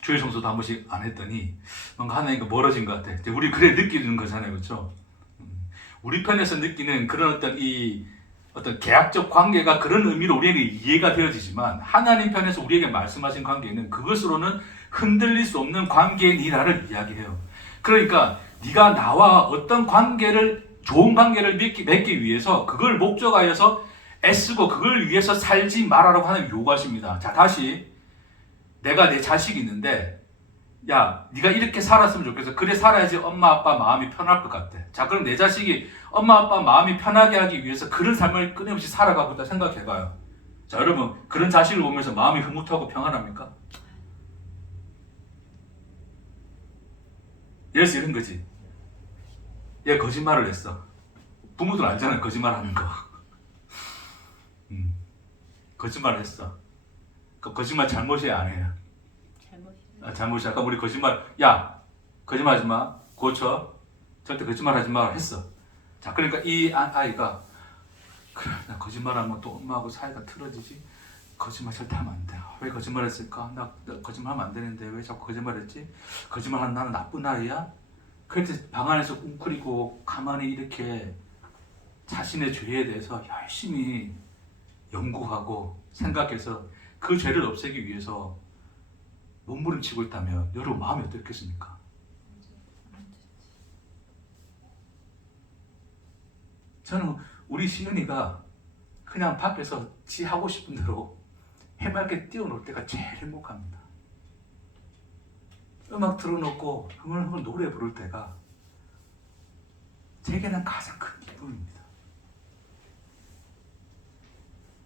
주일 성수도 한 번씩 안 했더니 뭔가 하나님과 멀어진 것 같아. 우리 그래 느끼는 거잖아요, 그렇죠? 우리 편에서 느끼는 그런 어떤 계약적 관계가 그런 의미로 우리에게 이해가 되어지지만 하나님 편에서 우리에게 말씀하신 관계는 그것으로는 흔들릴 수 없는 관계니라를 이야기해요. 그러니까 네가 나와 어떤 좋은 관계를 맺기 위해서 그걸 목적하여서 애쓰고 그걸 위해서 살지 말아라고 하나님 요구하십니다. 자, 다시 내가 내 자식이 있는데 야, 네가 이렇게 살았으면 좋겠어. 그래 살아야지 엄마 아빠 마음이 편할 것 같아. 자, 그럼 내 자식이 엄마 아빠 마음이 편하게 하기 위해서 그런 삶을 끊임없이 살아가고 있다 생각해봐요. 자, 여러분 그런 자식을 보면서 마음이 흐뭇하고 평안합니까? 예를 들어서 이런 거지. 얘가 거짓말을 했어. 부모들 알잖아요, 거짓말하는 거. 거짓말을 했어. 그 거짓말 잘못이야, 안 해요? 잘못이야. 아까 우리 거짓말, 야, 거짓말하지 마. 고쳐. 절대 거짓말하지 마. 했어. 자, 그러니까 이 아이가 그래, 나 거짓말하면 또 엄마하고 사이가 틀어지지. 거짓말 절대 하면 안 돼. 왜 거짓말했을까? 나 거짓말하면 안 되는데 왜 자꾸 거짓말했지? 거짓말하는 나는 나쁜 아이야? 그렇게 방 안에서 웅크리고 가만히 이렇게 자신의 죄에 대해서 열심히 연구하고 생각해서 그 죄를 없애기 위해서 몸부림치고 있다면 여러분 마음이 어떻겠습니까? 저는 우리 시은이가 그냥 밖에서 지 하고 싶은 대로 해맑게 뛰어놀 때가 제일 행복합니다. 음악 틀어놓고 흥얼흥얼 노래 부를 때가 제게는 가장 큰 기쁨입니다.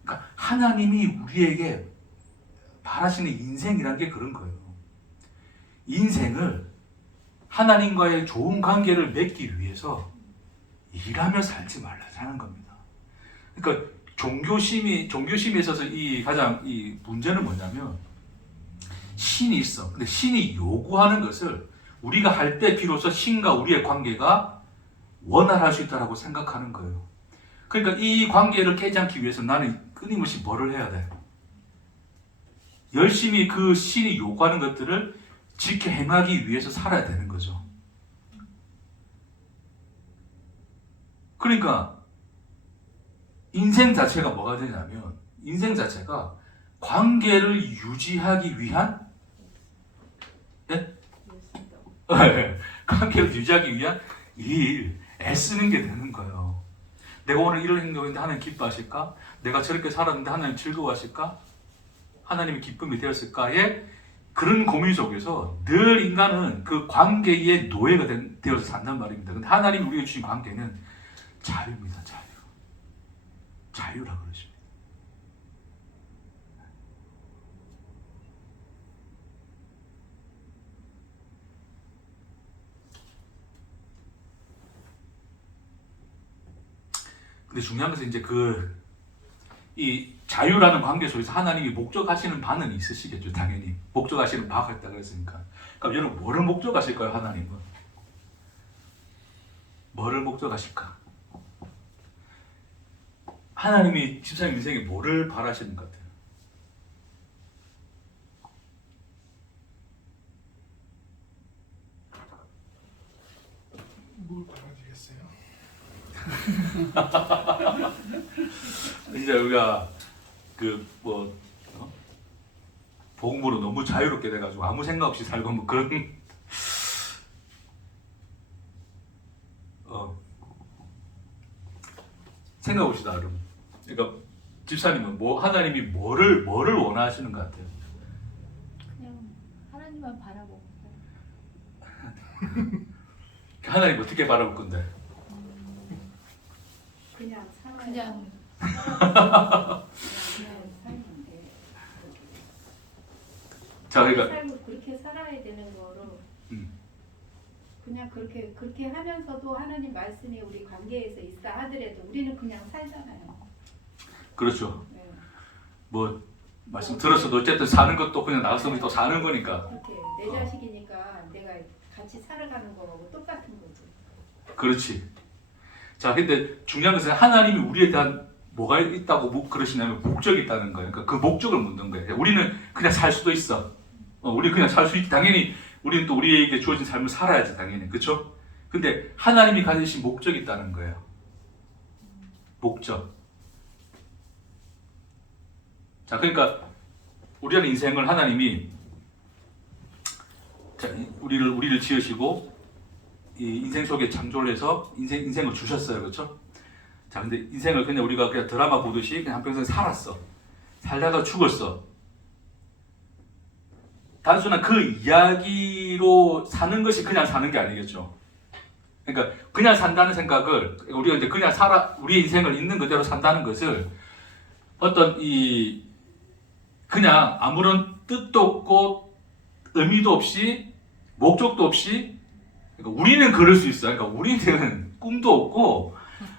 그러니까 하나님이 우리에게 바라시는 인생이라는 게 그런 거예요. 인생을 하나님과의 좋은 관계를 맺기 위해서 일하며 살지 말라는 겁니다. 그러니까 종교심에 있어서 가장 문제는 뭐냐면 신이 있어. 근데 신이 요구하는 것을 우리가 할 때 비로소 신과 우리의 관계가 원활할 수 있다고 생각하는 거예요. 그러니까 이 관계를 깨지 않기 위해서 나는 끊임없이 뭐를 해야 돼? 열심히 그 신이 요구하는 것들을 지켜 행하기 위해서 살아야 되는 거죠. 그러니까 인생 자체가 뭐가 되냐면 인생 자체가 관계를 유지하기 위한 관계를 유지하기 위한 일, 애쓰는 게 되는 거예요. 내가 오늘 이런 행동인데 하나님 기뻐하실까? 내가 저렇게 살았는데 하나님 즐거워하실까? 하나님의 기쁨이 되었을까에 그런 고민 속에서 늘 인간은 그 관계의 노예가 되어서 산단 말입니다. 근데 하나님이 우리에게 주신 관계는 자유입니다. 자유라 그러십니다. 근데 중요한 것은 이제 이 자유라는 관계 속에서 하나님이 목적하시는 바는 있으시겠죠. 당연히 목적하시는 바가 있다 그랬으니까. 그럼 여러분 뭐를 목적하실까요? 하나님은 뭐를 목적하실까? 하나님이 집사님 인생에 뭐를 바라시는 것 같아요? 뭘 바라지겠어요? 이제 우리가 복음으로 너무 자유롭게 돼가지고 아무 생각 없이 살고 뭐 그런 생각 봅시다, 여러분. 그러니까 집사님은 하나님이 뭐를 원하시는 것 같아요? 그냥 하나님만 바라보고 하나님 어떻게 바라볼 건데? 그냥 살아야 그냥 살면 돼. 자, 그러니까 살고 그렇게 살아야 되는 거로 음. 그냥 그렇게 하면서도 하나님 말씀이 우리 관계에서 있어 하더라도 우리는 그냥 살잖아요. 그렇죠. 네. 뭐 말씀 들었어도 어쨌든 사는 것도 그냥 나가서 또 사는 거니까. 그렇게 내 자식이니까 내가 같이 살아가는 거하고 똑같은 거지. 그렇지. 자, 근데 중요한 것은 하나님이 우리에 대한 뭐가 있다고 그러시냐면 목적이 있다는 거예요. 그러니까 그 목적을 묻는 거예요. 우리는 그냥 살 수도 있어. 우리 그냥 살 수 있. 당연히 우리는 또 우리에게 주어진 삶을 살아야지, 당연히. 그렇죠? 근데 하나님이 가지신 목적이 있다는 거예요. 목적. 자, 그러니까 우리의 인생을 하나님이 우리를 지으시고 이 인생 속에 창조를 해서 인생을 주셨어요. 그렇죠? 자, 근데 인생을 그냥 우리가 그냥 드라마 보듯이 그냥 한평생 살았어. 살다가 죽었어. 단순한 그 이야기로 사는 것이 그냥 사는 게 아니겠죠. 그러니까 그냥 산다는 생각을 우리가 이제 그냥 우리의 인생을 있는 그대로 산다는 것을 어떤 그냥 아무런 뜻도 없고 의미도 없이 목적도 없이, 그러니까 우리는 그럴 수 있어요. 그러니까 우리는 꿈도 없고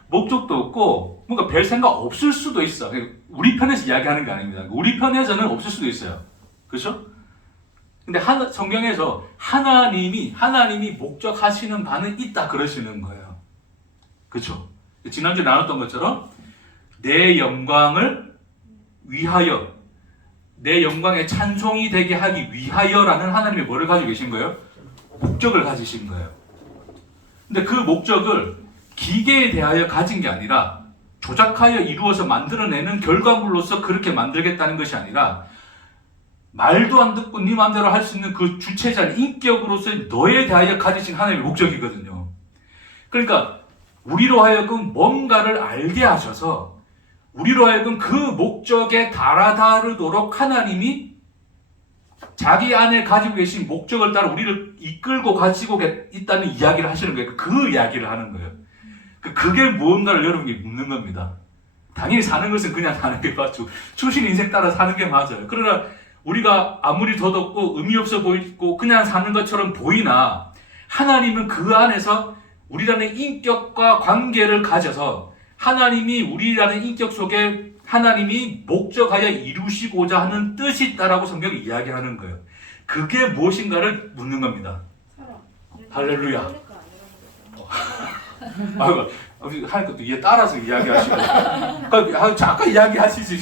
목적도 없고 뭔가 별 생각 없을 수도 있어. 그러니까 우리 편에서 이야기하는 게 아닙니다. 우리 편에서는 없을 수도 있어요. 그렇죠? 근데 성경에서 하나님이 목적하시는 바는 있다 그러시는 거예요. 그렇죠? 지난주에 나눴던 것처럼 내 영광을 위하여, 내 영광의 찬송이 되게 하기 위하여라는 하나님의 뭐를 가지고 계신 거예요? 목적을 가지신 거예요. 근데 그 목적을 기계에 대하여 가진 게 아니라 조작하여 이루어서 만들어내는 결과물로서 그렇게 만들겠다는 것이 아니라 말도 안 듣고 네 마음대로 할 수 있는 그 주체자인 인격으로서의 너에 대하여 가지신 하나님의 목적이거든요. 그러니까 우리로 하여금 뭔가를 알게 하셔서 우리로 하여금 그 목적에 달아다르도록 하나님이 자기 안에 가지고 계신 목적을 따라 우리를 이끌고 가지고 있다는 이야기를 하시는 거예요. 그 이야기를 하는 거예요. 그게 무언가를 여러분이 묻는 겁니다. 당연히 사는 것은 그냥 사는 게 맞죠. 주신 인생 따라 사는 게 맞아요. 그러나 우리가 아무리 덧없고 의미 없어 보이고 그냥 사는 것처럼 보이나 하나님은 그 안에서 우리라는 인격과 관계를 가져서 하나님이 우리라는 인격 속에 하나님이 목적하여 이루시고자 하는 뜻이 있다라고 성경이 이야기하는 거예요. 그게 무엇인가를 묻는 겁니다. 살아. 할렐루야. 아이고, 할 것도 이해 따라서 이야기하시고 잠깐 이야기하시지.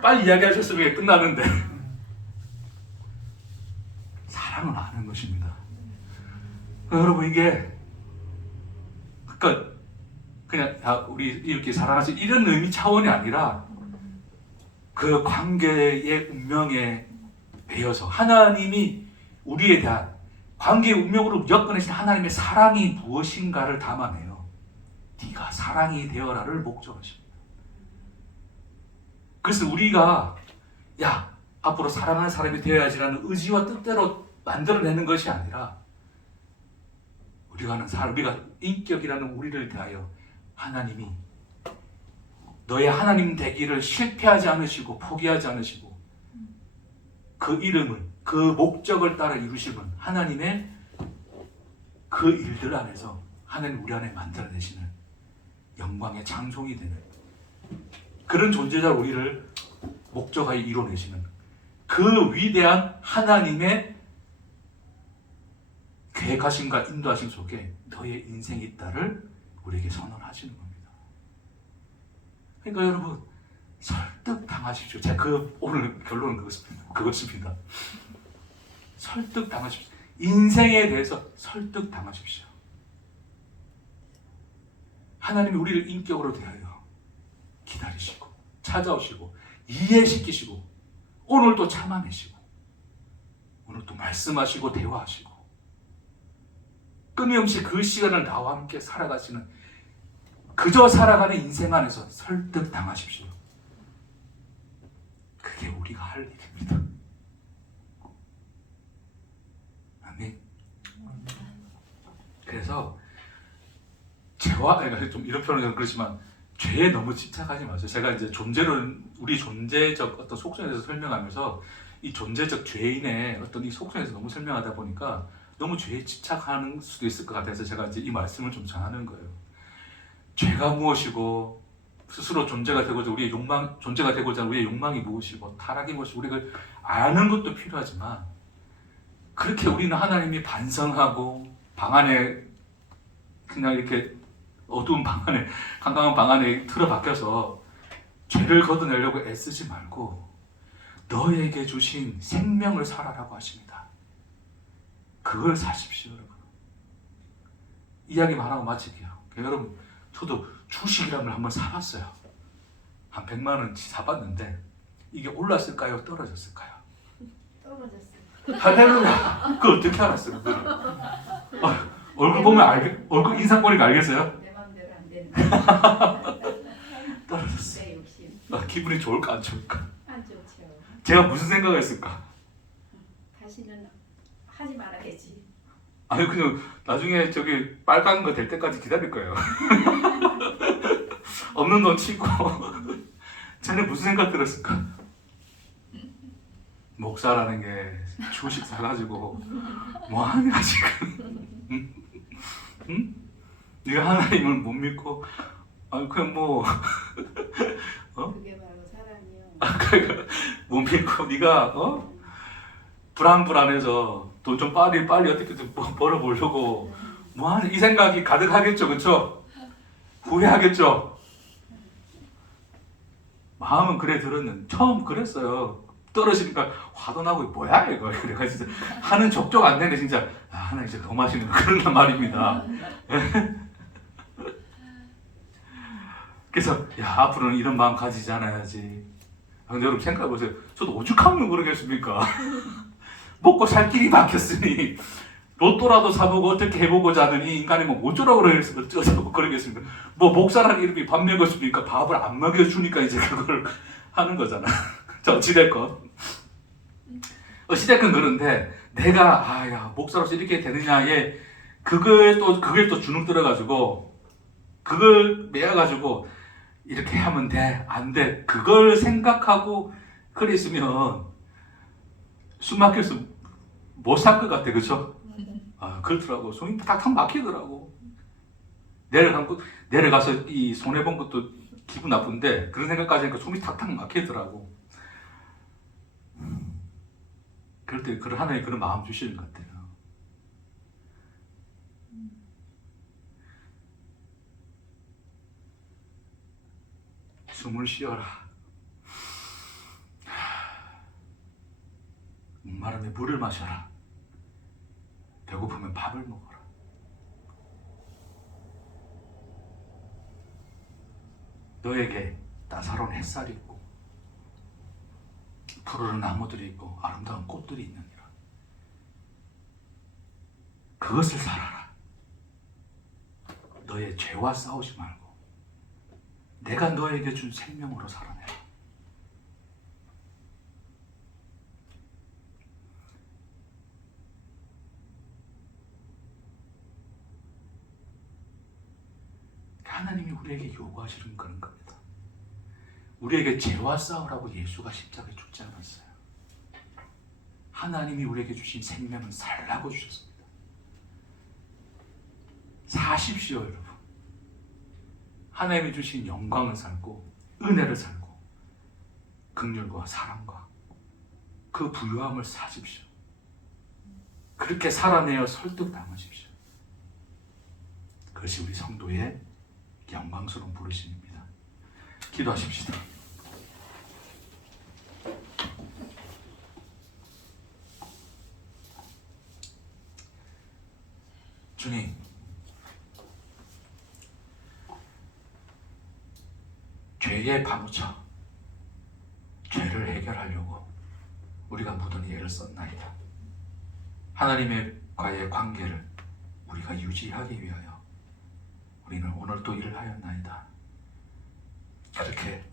빨리 이야기하셨으면 끝나는데. 사랑을 아는 것입니다. 여러분, 이게 그러니까 그냥 우리 이렇게 사랑하시 이런 의미 차원이 아니라 그 관계의 운명에 매여서 하나님이 우리에 대한 관계의 운명으로 엮어내신 하나님의 사랑이 무엇인가를 담아내요. 네가 사랑이 되어라를 목적하십니다. 그래서 우리가 앞으로 사랑하는 사람이 되어야지라는 의지와 뜻대로 만들어내는 것이 아니라 우리가 인격이라는 우리를 대하여 하나님이 너의 하나님 되기를 실패하지 않으시고 포기하지 않으시고 그 이름을, 그 목적을 따라 이루시는 하나님의 그 일들 안에서 하나님 우리 안에 만들어내시는 영광의 장종이 되는 그런 존재자 우리를 목적하여 이뤄내시는 그 위대한 하나님의 계획하심과 인도하심 속에 너의 인생이 있다를 우리에게 선언하시는 겁니다. 그러니까 여러분 설득당하십시오. 제가 오늘 결론은 그것입니다. 하나님이 우리를 인격으로 대하여 기다리시고 찾아오시고 이해시키시고 오늘도 참아내시고 오늘도 말씀하시고 대화하시고 끊임없이 그 시간을 나와 함께 살아가시는 그저 살아가는 인생 안에서 설득당하십시오. 그게 우리가 할 일입니다. 아멘. 그래서 죄와 좀 이런 표현은 그렇지만 죄에 너무 집착하지 마세요. 제가 이제 우리 존재적 어떤 속성에 대해서 설명하면서 이 존재적 죄인의 어떤 이 속성에 대해서 너무 설명하다 보니까 너무 죄에 집착하는 수도 있을 것 같아서 제가 이제 이 말씀을 좀 전하는 거예요. 죄가 무엇이고 스스로 존재가 되고자 우리의 존재가 되고자 우리의 욕망이 무엇이고 타락이 무엇이고 우리가 아는 것도 필요하지만 그렇게 우리는 하나님이 반성하고 방 안에 그냥 이렇게 어두운 방 안에 깜깜한 방 안에 틀어박혀서 죄를 걷어내려고 애쓰지 말고 너에게 주신 생명을 살아라고 하십니다. 그걸 사십시오, 여러분. 이야기 말하고 마칠게요. 여러분, 저도 주식이라는 걸 한번 사봤어요. 한 100만 원치 사봤는데 이게 올랐을까요? 떨어졌을까요? 떨어졌어요. 할렐루야. 그걸 어떻게 알았어요? 얼굴 보면 얼굴 인상 보니까 알겠어요? 내 마음대로 안 되는 떨어졌어요. 내 욕심. 기분이 좋을까 안 좋을까? 안 좋죠. 제가 무슨 생각을 했을까? 다시는 하지 말아야지. 아니 그냥 나중에 저기 빨간 거 될 때까지 기다릴 거예요. 없는 돈 치고 전에 무슨 생각 들었을까? 목사라는 게 주식 사가지고 뭐하냐 지금? 응? 네가 하나님을 못 믿고 그냥 뭐 그게 바로 사랑이요. 그러니까 못 믿고 네가 불안해서 돈 좀 빨리 어떻게든 벌어보려고 뭐하는 이 생각이 가득하겠죠, 그렇죠? 후회하겠죠. 마음은 그래 들었는데 처음 그랬어요. 떨어지니까 화도 나고 뭐야 이거 그래가지고 하는 족족 안 되네 진짜. 하나님 진짜 너무 하시는 거 그런단 말입니다. 그래서 앞으로는 이런 마음 가지지 않아야지. 근데 여러분 생각해보세요. 저도 오죽하면 그러겠습니까? 먹고 살 길이 막혔으니 로또라도 사보고 어떻게 해보고자 하는 이 인간이 뭐 어쩌라고 그러겠습니까? 뭐 목사라는 이름이 밥 먹였습니까? 밥을 안 먹여주니까 이제 그걸 하는 거잖아. 자, 어찌됐건 그런데 내가 목사로서 이렇게 되느냐에 그게 또 주눅 들어가지고 그걸 매어가지고 이렇게 하면 돼, 안 돼. 그걸 생각하고 그랬으면 숨 막혀서 못 살 것 같아, 그렇죠? 그렇더라고. 손이 탁탁 막히더라고. 내려가서 이 손해 본 것도 기분 나쁜데 그런 생각까지 하니까 손이 탁탁 막히더라고. 그럴 때 그런 하나님 그런 마음 주시는 것 같아요. 숨을 쉬어라. 목마르면 물을 마셔라. 배고프면 밥을 먹어라. 너에게 따사로운 햇살이 있고 푸르른 나무들이 있고 아름다운 꽃들이 있느니라. 그것을 살아라. 너의 죄와 싸우지 말고 내가 너에게 준 생명으로 살아내라. 하나님이 우리에게 요구하시는 그런 겁니다. 우리에게 죄와 싸우라고 예수가 십자가에 죽지 않았어요. 하나님이 우리에게 주신 생명은 살라고 주셨습니다. 사십시오, 여러분. 하나님이 주신 영광을 살고 은혜를 살고 긍휼과 사랑과 그 부유함을 사십시오. 그렇게 살아내어 설득당하십시오. 그것이 우리 성도의 영광스러운 부르심입니다. 기도하십시다. 주님, 죄에 파묻혀 죄를 해결하려고 우리가 무던히 애를 썼나이다. 하나님과의 관계를 우리가 유지하기 위하여 우리는 오늘 또 일을 하였나이다. 그렇게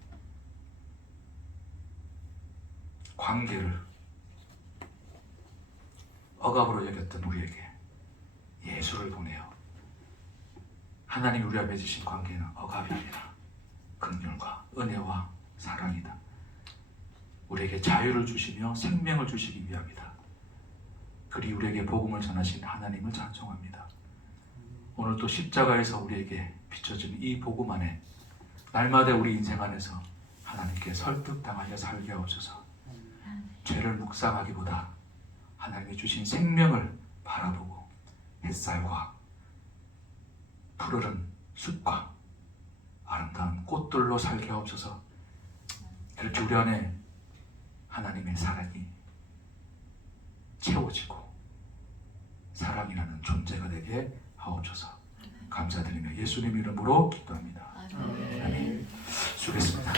관계를 억압으로 여겼던 우리에게 예수를 보내어 하나님 우리와 맺으신 관계는 억압이 아니라 긍휼과 은혜와 사랑이다. 우리에게 자유를 주시며 생명을 주시기 위함이다. 그리 우리에게 복음을 전하신 하나님을 찬송합니다. 오늘 또 십자가에서 우리에게 비춰진 이 복음 안에 날마다 우리 인생 안에서 하나님께 설득당하여 살게 하옵소서. 죄를 묵상하기보다 하나님이 주신 생명을 바라보고 햇살과 푸르른 숲과 아름다운 꽃들로 살게 하옵소서. 그렇게 우리 안에 하나님의 사랑이 채워지고 사랑이라는 존재가 되게 하옵소서. 감사드리며 예수님 이름으로 기도합니다. 아멘. 아멘. 수고했습니다.